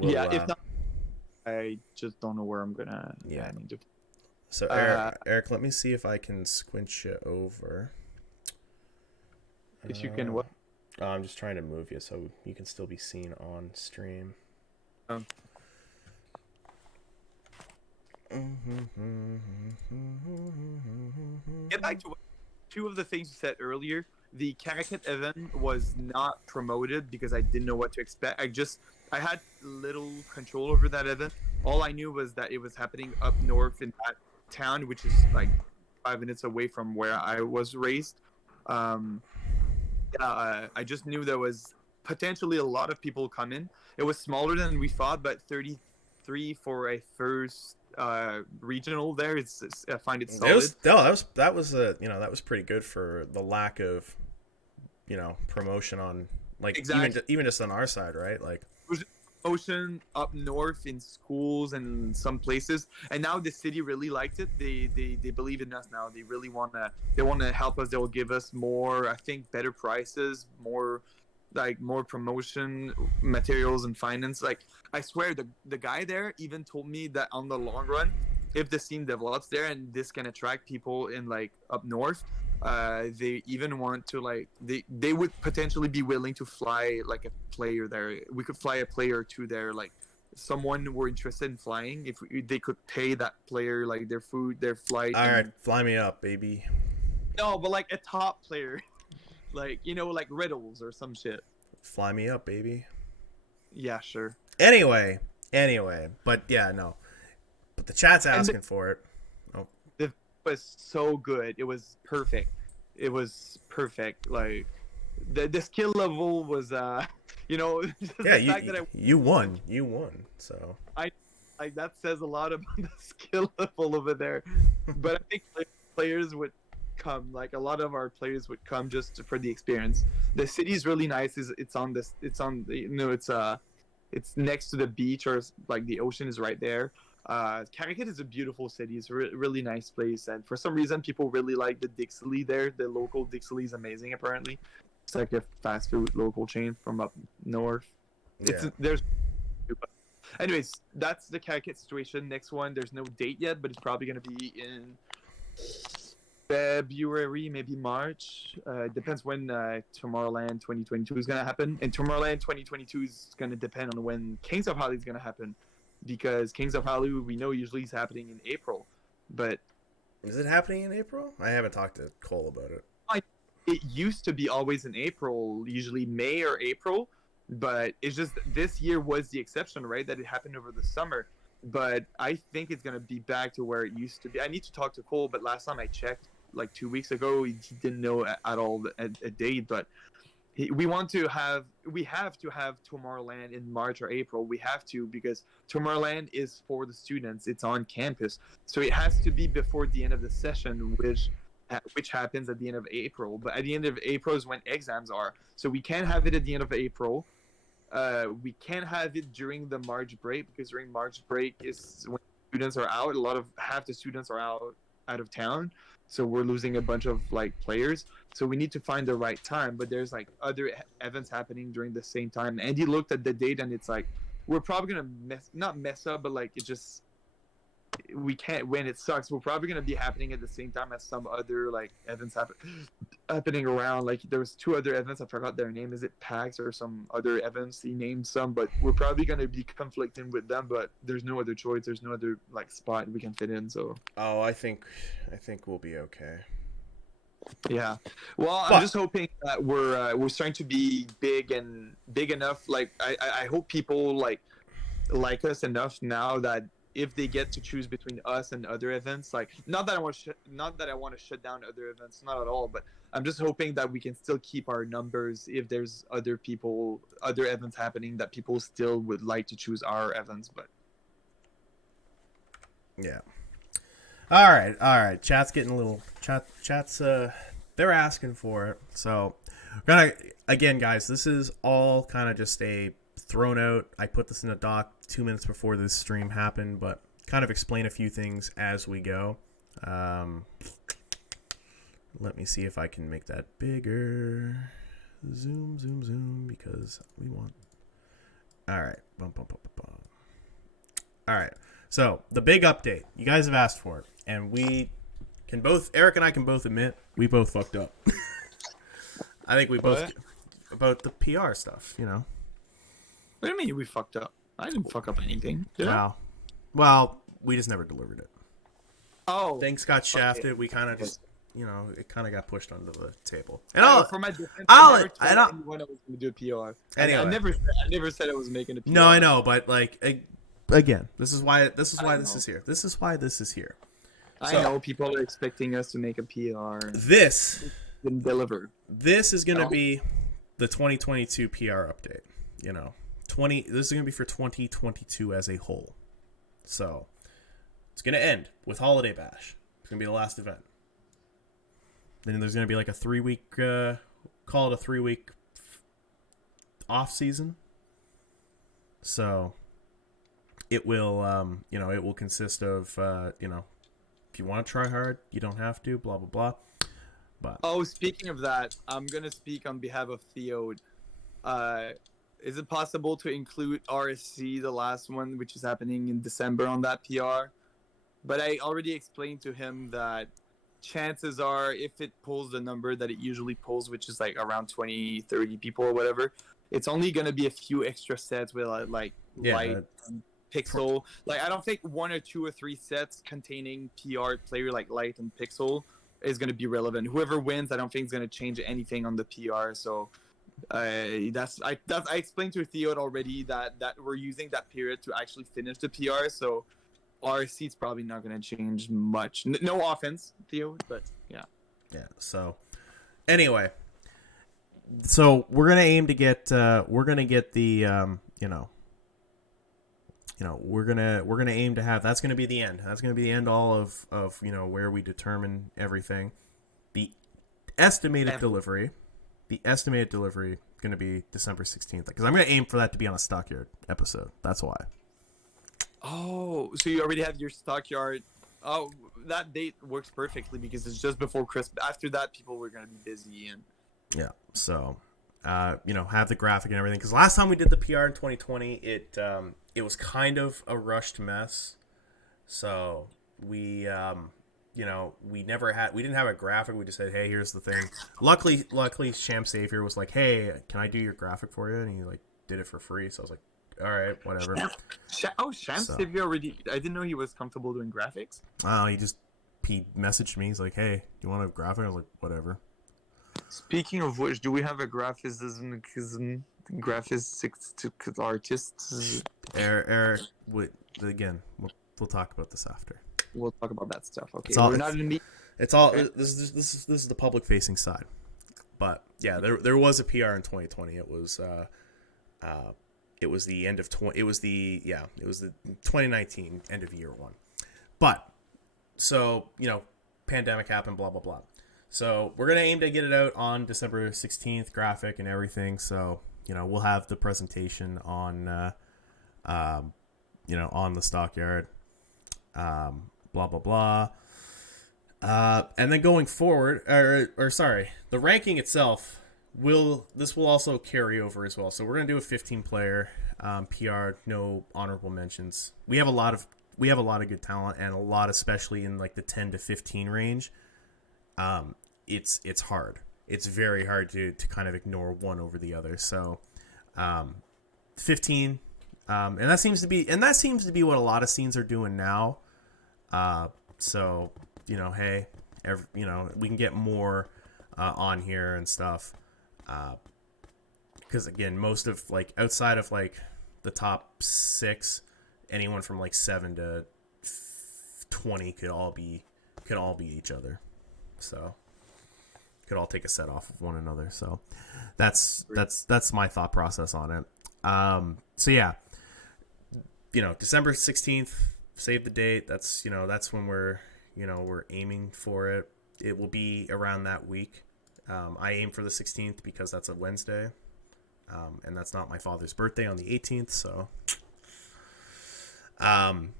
if not, I just don't know where I'm gonna. Yeah. I need to. So Eric, let me see if I can squinch you over. If you can what? I'm just trying to move you so you can still be seen on stream. Oh. Get back to two of the things you said earlier. the Caracat event was not promoted because I didn't know what to expect. I had little control over that event. All I knew was that it was happening up north in that town, which is like 5 minutes away from where I was raised. Um, I just knew there was potentially a lot of people coming. It was smaller than we thought, but 33 for a first regional there. I find it solid. That was that was pretty good for the lack of promotion on like Exactly. even just on our side, right? Like It was promotion up north in schools and some places, and now the city really liked it. They believe in us now. They really wanna help us. They will give us more, I think, better prices, more promotion materials and finance. Like, I swear the guy there even told me that on the long run, if the scene develops there and this can attract people in like up north, they even want to like they would potentially be willing to fly like a player there. We could fly a player or two there, like someone we're interested in flying. If they could pay that player like their food, their flight. all right, fly me up, baby. No, but like a top player, like like Riddles or some shit. Fly me up, baby. Yeah, sure. Anyway, but yeah, no. But the chat's asking for it. Oh. It was so good. It was perfect. It was perfect. Like the skill level was Yeah, the fact that you won. So I like that says a lot about the skill level over there. But I think players would come. Like a lot of our players would come just for the experience. The city's really nice. It's next to the beach, or like the ocean is right there. Connecticut is a beautiful city. It's a really nice place, and for some reason, people really like the Dixie there. The local Dixie is amazing. Apparently, it's like a fast food local chain from up north. yeah. Anyways, that's the Connecticut situation. Next one, there's no date yet, but it's probably gonna be in February, maybe March. Depends when Tomorrowland 2022 is gonna happen, and Tomorrowland 2022 is gonna depend on when Kings of Hali is gonna happen, because Kings of Hali we know usually is happening in April, but Is it happening in April? I haven't talked to Cole about it. it used to be always in April, usually May or April, but it's just this year was the exception, right? That it happened over the summer. But I think it's gonna be back to where it used to be. I need to talk to Cole, but last time I checked, like 2 weeks ago, he didn't know at all a date. But we have to have Tomorrowland in March or April. We have to, because Tomorrowland is for the students. It's on campus, so it has to be before the end of the session, which happens at the end of April. But at the end of April is when exams are, so we can't have it at the end of April. We can't have it during the March break, because during March break is when students are out. Half the students are out of town, so we're losing a bunch of like players. So we need to find the right time. But there's like other events happening during the same time. Andy looked at the date, and it's like we're probably gonna not mess up, but like it just we can't win. It sucks. We're probably gonna be happening at the same time as some other like events happening around. Like there was 2 other events, I forgot their name. Is it PAX or some other events? He named some, but we're probably gonna be conflicting with them. But there's no other choice. There's no other like spot we can fit in. So I think we'll be okay. yeah. Well, I'm just hoping that we're starting to be big enough. Like I hope people like us enough now that if they get to choose between us and other events, like not that I want to shut down other events, not at all, but I'm just hoping that we can still keep our numbers if there's other events happening, that people still would like to choose our events. But yeah. All right. Chat's getting a little chat's they're asking for it. So, again, guys, this is all kind of just a thrown out. I put this in the doc 2 minutes before this stream happened, but kind of explain a few things as we go. Let me see if I can make that bigger. Zoom, because we want. All right. All right. So the big update. You guys have asked for it, and Eric and I can both admit we both fucked up. I think we both about the PR stuff. What do you mean we fucked up? I didn't fuck up anything. Did I? Well, we just never delivered it. Oh. Things got shafted. We kind of just it kind of got pushed under the table. And For my defense, I never told anyone I was going to do a PR. Anyway. I never said I was making a PR. No, I know, but like again, this is why this is here. This is why this is here. I know people are expecting us to make a PR. This didn't deliver. This is going to be the 2022 PR update. This is going to be for 2022 as a whole. So it's going to end with Holiday Bash. It's going to be the last event. Then there's going to be like a 3-week, call it a 3-week off season. So it will, it will consist of, if you want to try hard, you don't have to, blah, blah, blah. But speaking of that, I'm going to speak on behalf of Theo. Is it possible to include RSC, the last one, which is happening in December, on that PR? But I already explained to him that chances are, if it pulls the number that it usually pulls, which is like around 20, 30 people or whatever, it's only going to be a few extra sets with light and pixel. Like, I don't think 1 or 2 or 3 sets containing PR player like light and pixel is going to be relevant. Whoever wins, I don't think is going to change anything on the PR. So I explained to Theo already that we're using that period to actually finish the PR. So RSC is probably not going to change much. No offense, Theo, but yeah. Yeah. So anyway, we're gonna aim to get the we're gonna aim to have, that's gonna be the end. That's gonna be the end all of where we determine everything. The estimated delivery gonna be December 16th, because I'm gonna aim for that to be on a Stockyard episode. That's why. Oh, so you already have your Stockyard. Oh, that date works perfectly because it's just before Christmas. After that, people were gonna be busy and. Yeah. So, have the graphic and everything. Because last time we did the PR in 2020, it was kind of a rushed mess. So we didn't have a graphic. We just said, hey, here's the thing. Luckily, Sham Savior was like, hey, can I do your graphic for you? And he did it for free. So I was like, all right, whatever. Sham Savior already. I didn't know he was comfortable doing graphics. He messaged me. He's like, hey, you want a graphic? I was like, whatever. Speaking of which, do we have a graphist artist? Eric, again, we'll talk about this after. We'll talk about that stuff. Okay, It's all. Okay. This is the public facing side, but yeah, there was a PR in 2020. It was the end of it was the 2019 end of year one, but so pandemic happened, blah blah blah. So we're going to aim to get it out on December 16th, graphic and everything. So, we'll have the presentation on, on the Stockyard, blah, blah, blah. And then going forward, the ranking itself will also carry over as well. So we're going to do a 15-player PR, no honorable mentions. We have a lot of good talent, and a lot, especially in like the 10 to 15 range. It's hard. It's very hard to kind of ignore one over the other. So, 15, and that seems to be what a lot of scenes are doing now. So, hey, we can get more on here and stuff. Because again, most of outside of the top 6, anyone from 7 to 20 could all be each other. So could all take a set off of one another. So that's my thought process on it. So yeah, December 16th, save the date. That's when we're aiming for it. It will be around that week. I aim for the 16th because that's a Wednesday. And that's not my father's birthday on the 18th. So kind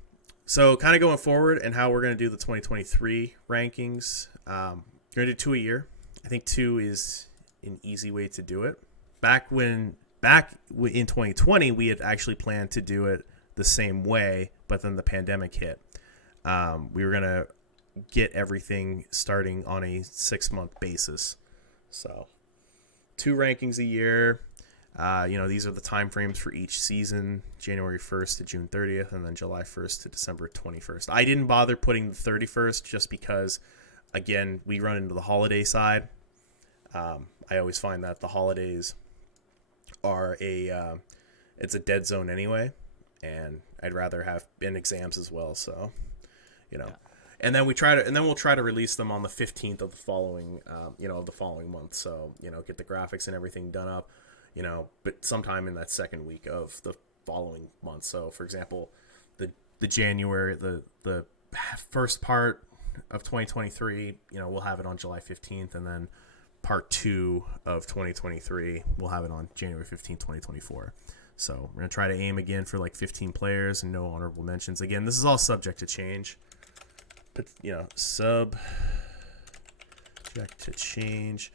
of going forward and how we're going to do the 2023 rankings. We're going to do 2 a year. I think 2 is an easy way to do it. Back in 2020, we had actually planned to do it the same way, but then the pandemic hit. We were going to get everything starting on a 6-month basis. So 2 rankings a year. These are the time frames for each season, January 1st to June 30th, and then July 1st to December 21st. I didn't bother putting the 31st just because, again, we run into the holiday side. I always find that the holidays are it's a dead zone anyway, and I'd rather have in exams as well. So, you know, and then we'll try to release them on the 15th of the following, of the following month. So, get the graphics and everything done up, but sometime in that second week of the following month. So, for example, the January, the first part of 2023, we'll have it on July 15th, and then part 2 of 2023, we'll have it on January 15th, 2024. So we're going to try to aim again for like 15 players and no honorable mentions. Again, this is all subject to change. But, subject to change,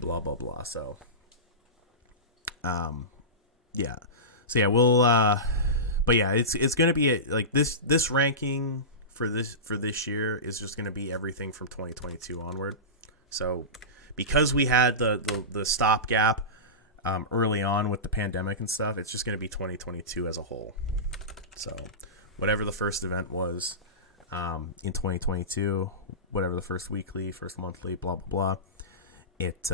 blah, blah, blah. So, yeah. So, yeah, we'll, but yeah, it's going to be like this ranking for this year is just going to be everything from 2022 onward. So, because we had the stopgap early on with the pandemic and stuff, it's just going to be 2022 as a whole. So, whatever the first event was in 2022, whatever the first weekly, first monthly, blah blah blah, it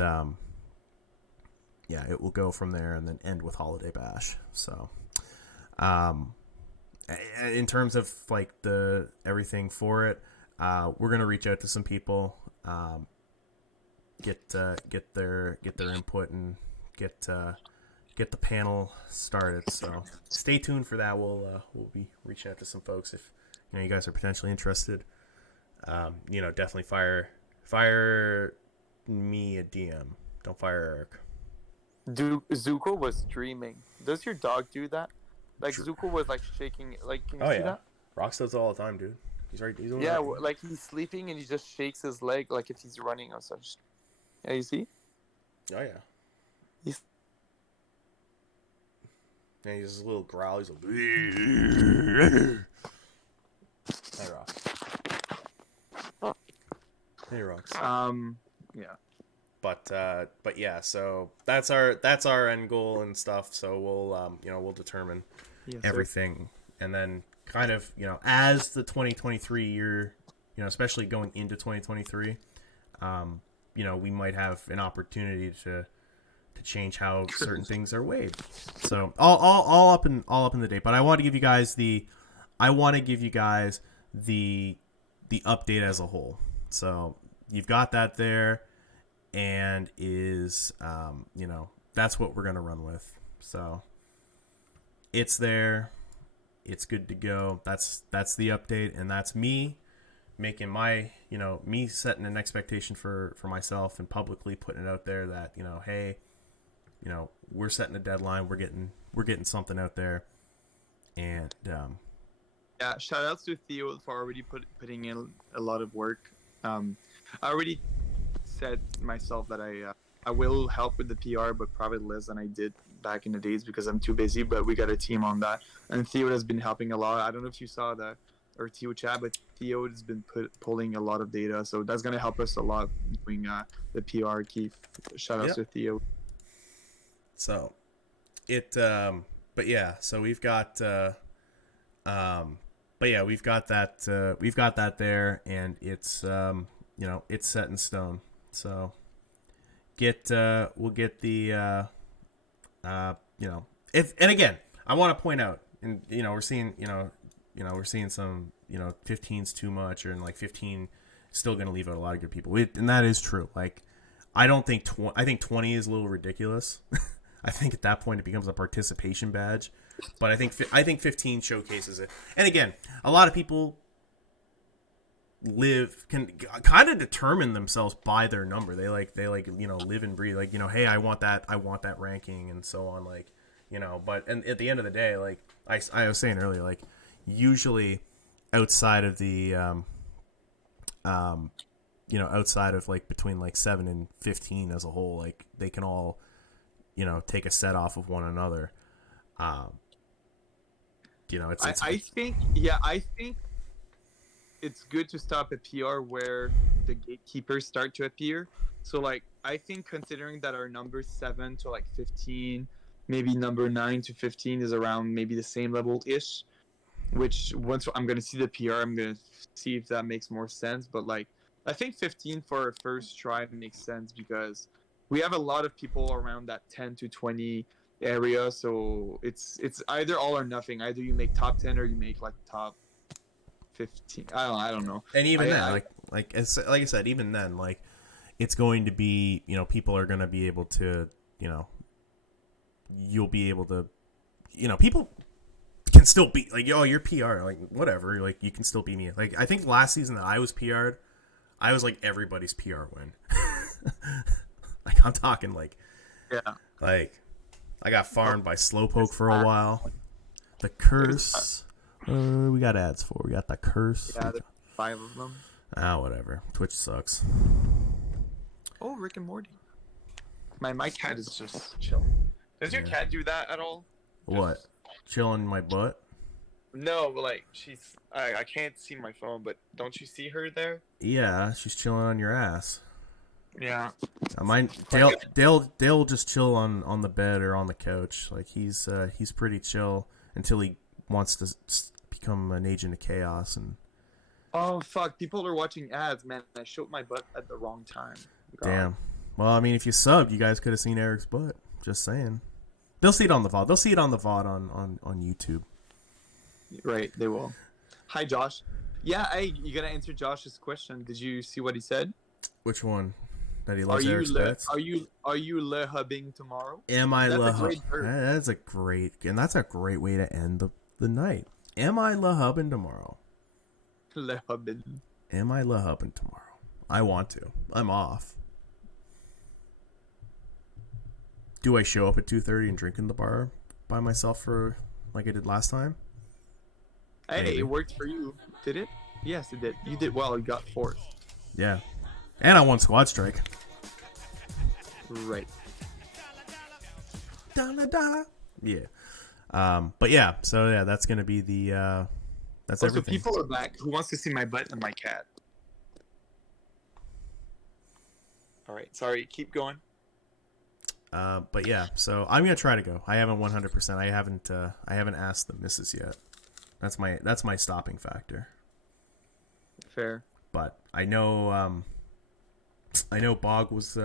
will go from there and then end with Holiday Bash. So, in terms of like the everything for it, we're gonna reach out to some people. Get their input and get the panel started. So stay tuned for that. We'll be reaching out to some folks if you guys are potentially interested. Definitely fire me a DM. Don't fire Eric. Zuko was dreaming. Does your dog do that? Like Zuko was like shaking. Like, can you see that? Rox does it all the time, dude. He's right. He's yeah, like he's sleeping and he just shakes his leg like if he's running or such. Yeah, you see? Oh yeah. He's a little growl. He's like, hey Rox. Hey Rox. Yeah. But yeah, so that's our end goal and stuff. So we'll determine everything, and then kind of as the 2023 year, especially going into 2023, we might have an opportunity to change how certain things are weighed. So all up in the day. But I want to give you guys the update as a whole. So you've got that there, and is that's what we're gonna run with. So it's there, it's good to go. That's the update, and that's me making my me setting an expectation for myself and publicly putting it out there that hey, we're setting a deadline, we're getting something out there. And yeah, shout outs to Theo for already putting in a lot of work. I already said myself that I will help with the PR, but probably less than I did back in the days because I'm too busy, but we got a team on that, and Theo has been helping a lot. I don't know if you saw the or Theo chat, but Theo has been pulling a lot of data, so that's going to help us a lot doing the PR. Keith, shout outs to Theo. So it but yeah, so we've got we've got that there, and it's it's set in stone. So we'll get the if, and again, I want to point out, and we're seeing we're seeing some 15's too much, or in like 15 still going to leave out a lot of good people, and that is true. Like I think 20 is a little ridiculous. I think at that point it becomes a participation badge, but I think 15 showcases it. And again, a lot of people can kind of determine themselves by their number. They live and breathe hey, I want that ranking and so on, but at the end of the day, like I was saying earlier, like usually outside of the outside of like between like 7 and 15 as a whole, like they can all take a set off of one another. I think it's good to stop a PR where the gatekeepers start to appear. So like I think considering that our number 7 to like 15, maybe number 9 to 15 is around maybe the same level which once I'm gonna see the PR, I'm gonna see if that makes more sense. But like I think 15 for a first try makes sense because we have a lot of people around that 10 to 20 area, so it's either all or nothing. Either you make top 10 or you make like top 15. I don't know. And even then, I like I said, even then, like it's going to be, you know, people are going to be able to, you know, you'll be able to, you know, people can still beat, like, oh, you're PR, like whatever, like you can still beat me. Like I think last season that I was PR'd, I was like everybody's PR win. Like I'm talking like, yeah. like I got farmed by Slowpoke for a while. The curse. We got ads for. We got the curse. Yeah, there's 5 of them. Whatever. Twitch sucks. Oh, Rick and Morty. My cat is just chilling. Does your cat do that at all? What? Chilling my butt? No, but like she's I can't see my phone, but don't you see her there? Yeah, she's chilling on your ass. Yeah. Mine, Dale just chill on the bed or on the couch. Like he's pretty chill until he wants to become an agent of chaos. And Oh fuck! People are watching ads, man. I showed my butt at the wrong time. God. damn. Well, I mean, if you subbed, you guys could have seen Eric's butt. Just saying. They'll see it on the VOD. They'll see it on the VOD on YouTube. Right, they will. Hi, Josh. Yeah, hey, you gotta answer Josh's question. Did you see what he said? Which one? That he loves Eric's bets? Are you le hubbing tomorrow? Am I That's le a great hub? verb. That's a great way to end the night. Am I le hubbing tomorrow? Le hubbing. Am I le hubbing tomorrow? I want to. I'm off. Do I show up at 2:30 and drink in the bar by myself for like I did last time? Hey, Maybe. it worked for you. Did it? Yes, it did. You did well. You got 4th. Yeah. And I won Squad Strike. Right. Dollar. Yeah. But yeah, so yeah, that's gonna be the that's So everything. people are back. Who wants to see my butt and my cat? All right. Sorry. Keep going. But yeah, so I'm gonna try to go. I haven't 100%. I haven't asked the missus yet. That's my stopping factor. Fair. But I know Bog was.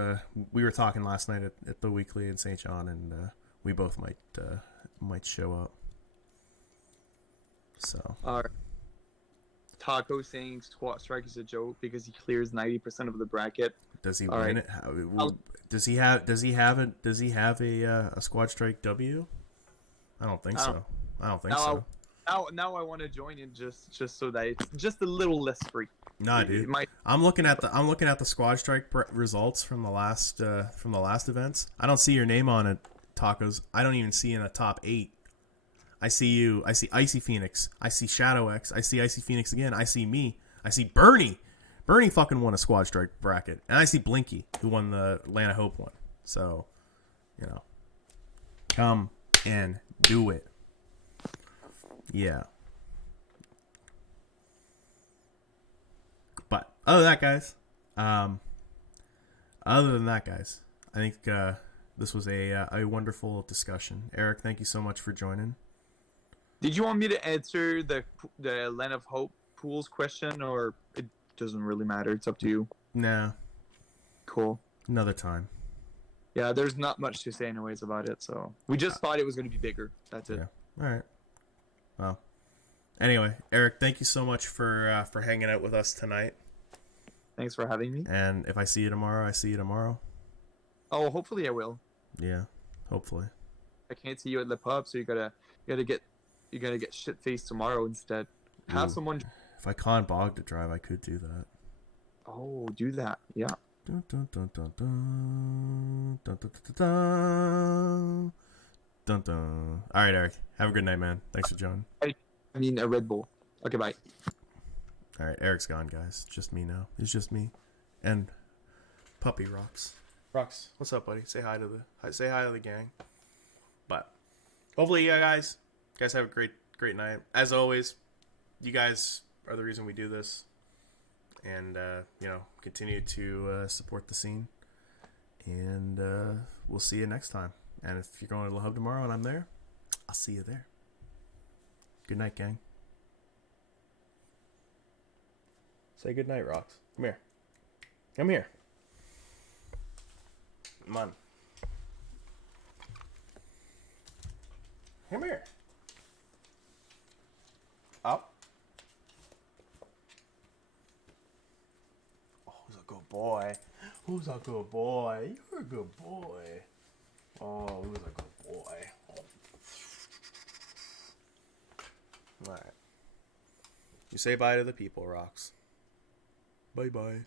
We were talking last night at the weekly in St. John, and we both might show up. So. Taco saying Squat Strike is a joke because he clears 90% of the bracket. Does he All win right. it? Does he have a Squad Strike W? I don't think so. I don't think so. Now I want to join in just so that it's just a little less free. Nah, dude. I'm looking at the Squad Strike results from the last events. I don't see your name on it, Tacos. I don't even see in the top 8. I see you. I see Icy Phoenix. I see Shadow X. I see Icy Phoenix again. I see me. I see Bernie. Bernie fucking won a Squad Strike bracket. And I see Blinky, who won the Atlanta Hope one. So, you know, come and do it. Yeah. But other than that, guys, I think this was a wonderful discussion. Eric, thank you so much for joining. Did you want me to answer the Land of Hope pools question, or it doesn't really matter? It's up to you. Nah, Cool. another time. Yeah, there's not much to say anyways about it, so we just thought it was going to be bigger. That's it. Yeah. All right. Well, anyway, Eric, thank you so much for hanging out with us tonight. Thanks for having me. And if I see you tomorrow, I see you tomorrow. Oh, hopefully I will. Yeah, hopefully. I can't see you at the pub, so you gotta get shit faced tomorrow instead. Have Ooh. someone. If I con Bog to drive, I could do that. Oh, do that. Yeah. Dun, dun, dun, dun, dun, dun, dun, dun, dun, dun, dun. All right, Eric. Have a good night, man. Thanks for joining. I mean a Red Bull. Okay, bye. All right, Eric's gone, guys. Just me now. It's just me and Puppy Rocks. Rocks, what's up, buddy? Say hi to the gang. But hopefully, you guys have a great night. As always, you guys are the reason we do this, and continue to support the scene. And we'll see you next time. And if you're going to the hub tomorrow and I'm there, I'll see you there. Good night, gang. Say good night, Rocks. Come here. Come here. Come on. Come here. Up. Oh, who's a good boy? Who's a good boy? You're a good boy. Oh, who's a good boy? Oh. All right. You say bye to the people, Rocks. Bye-bye.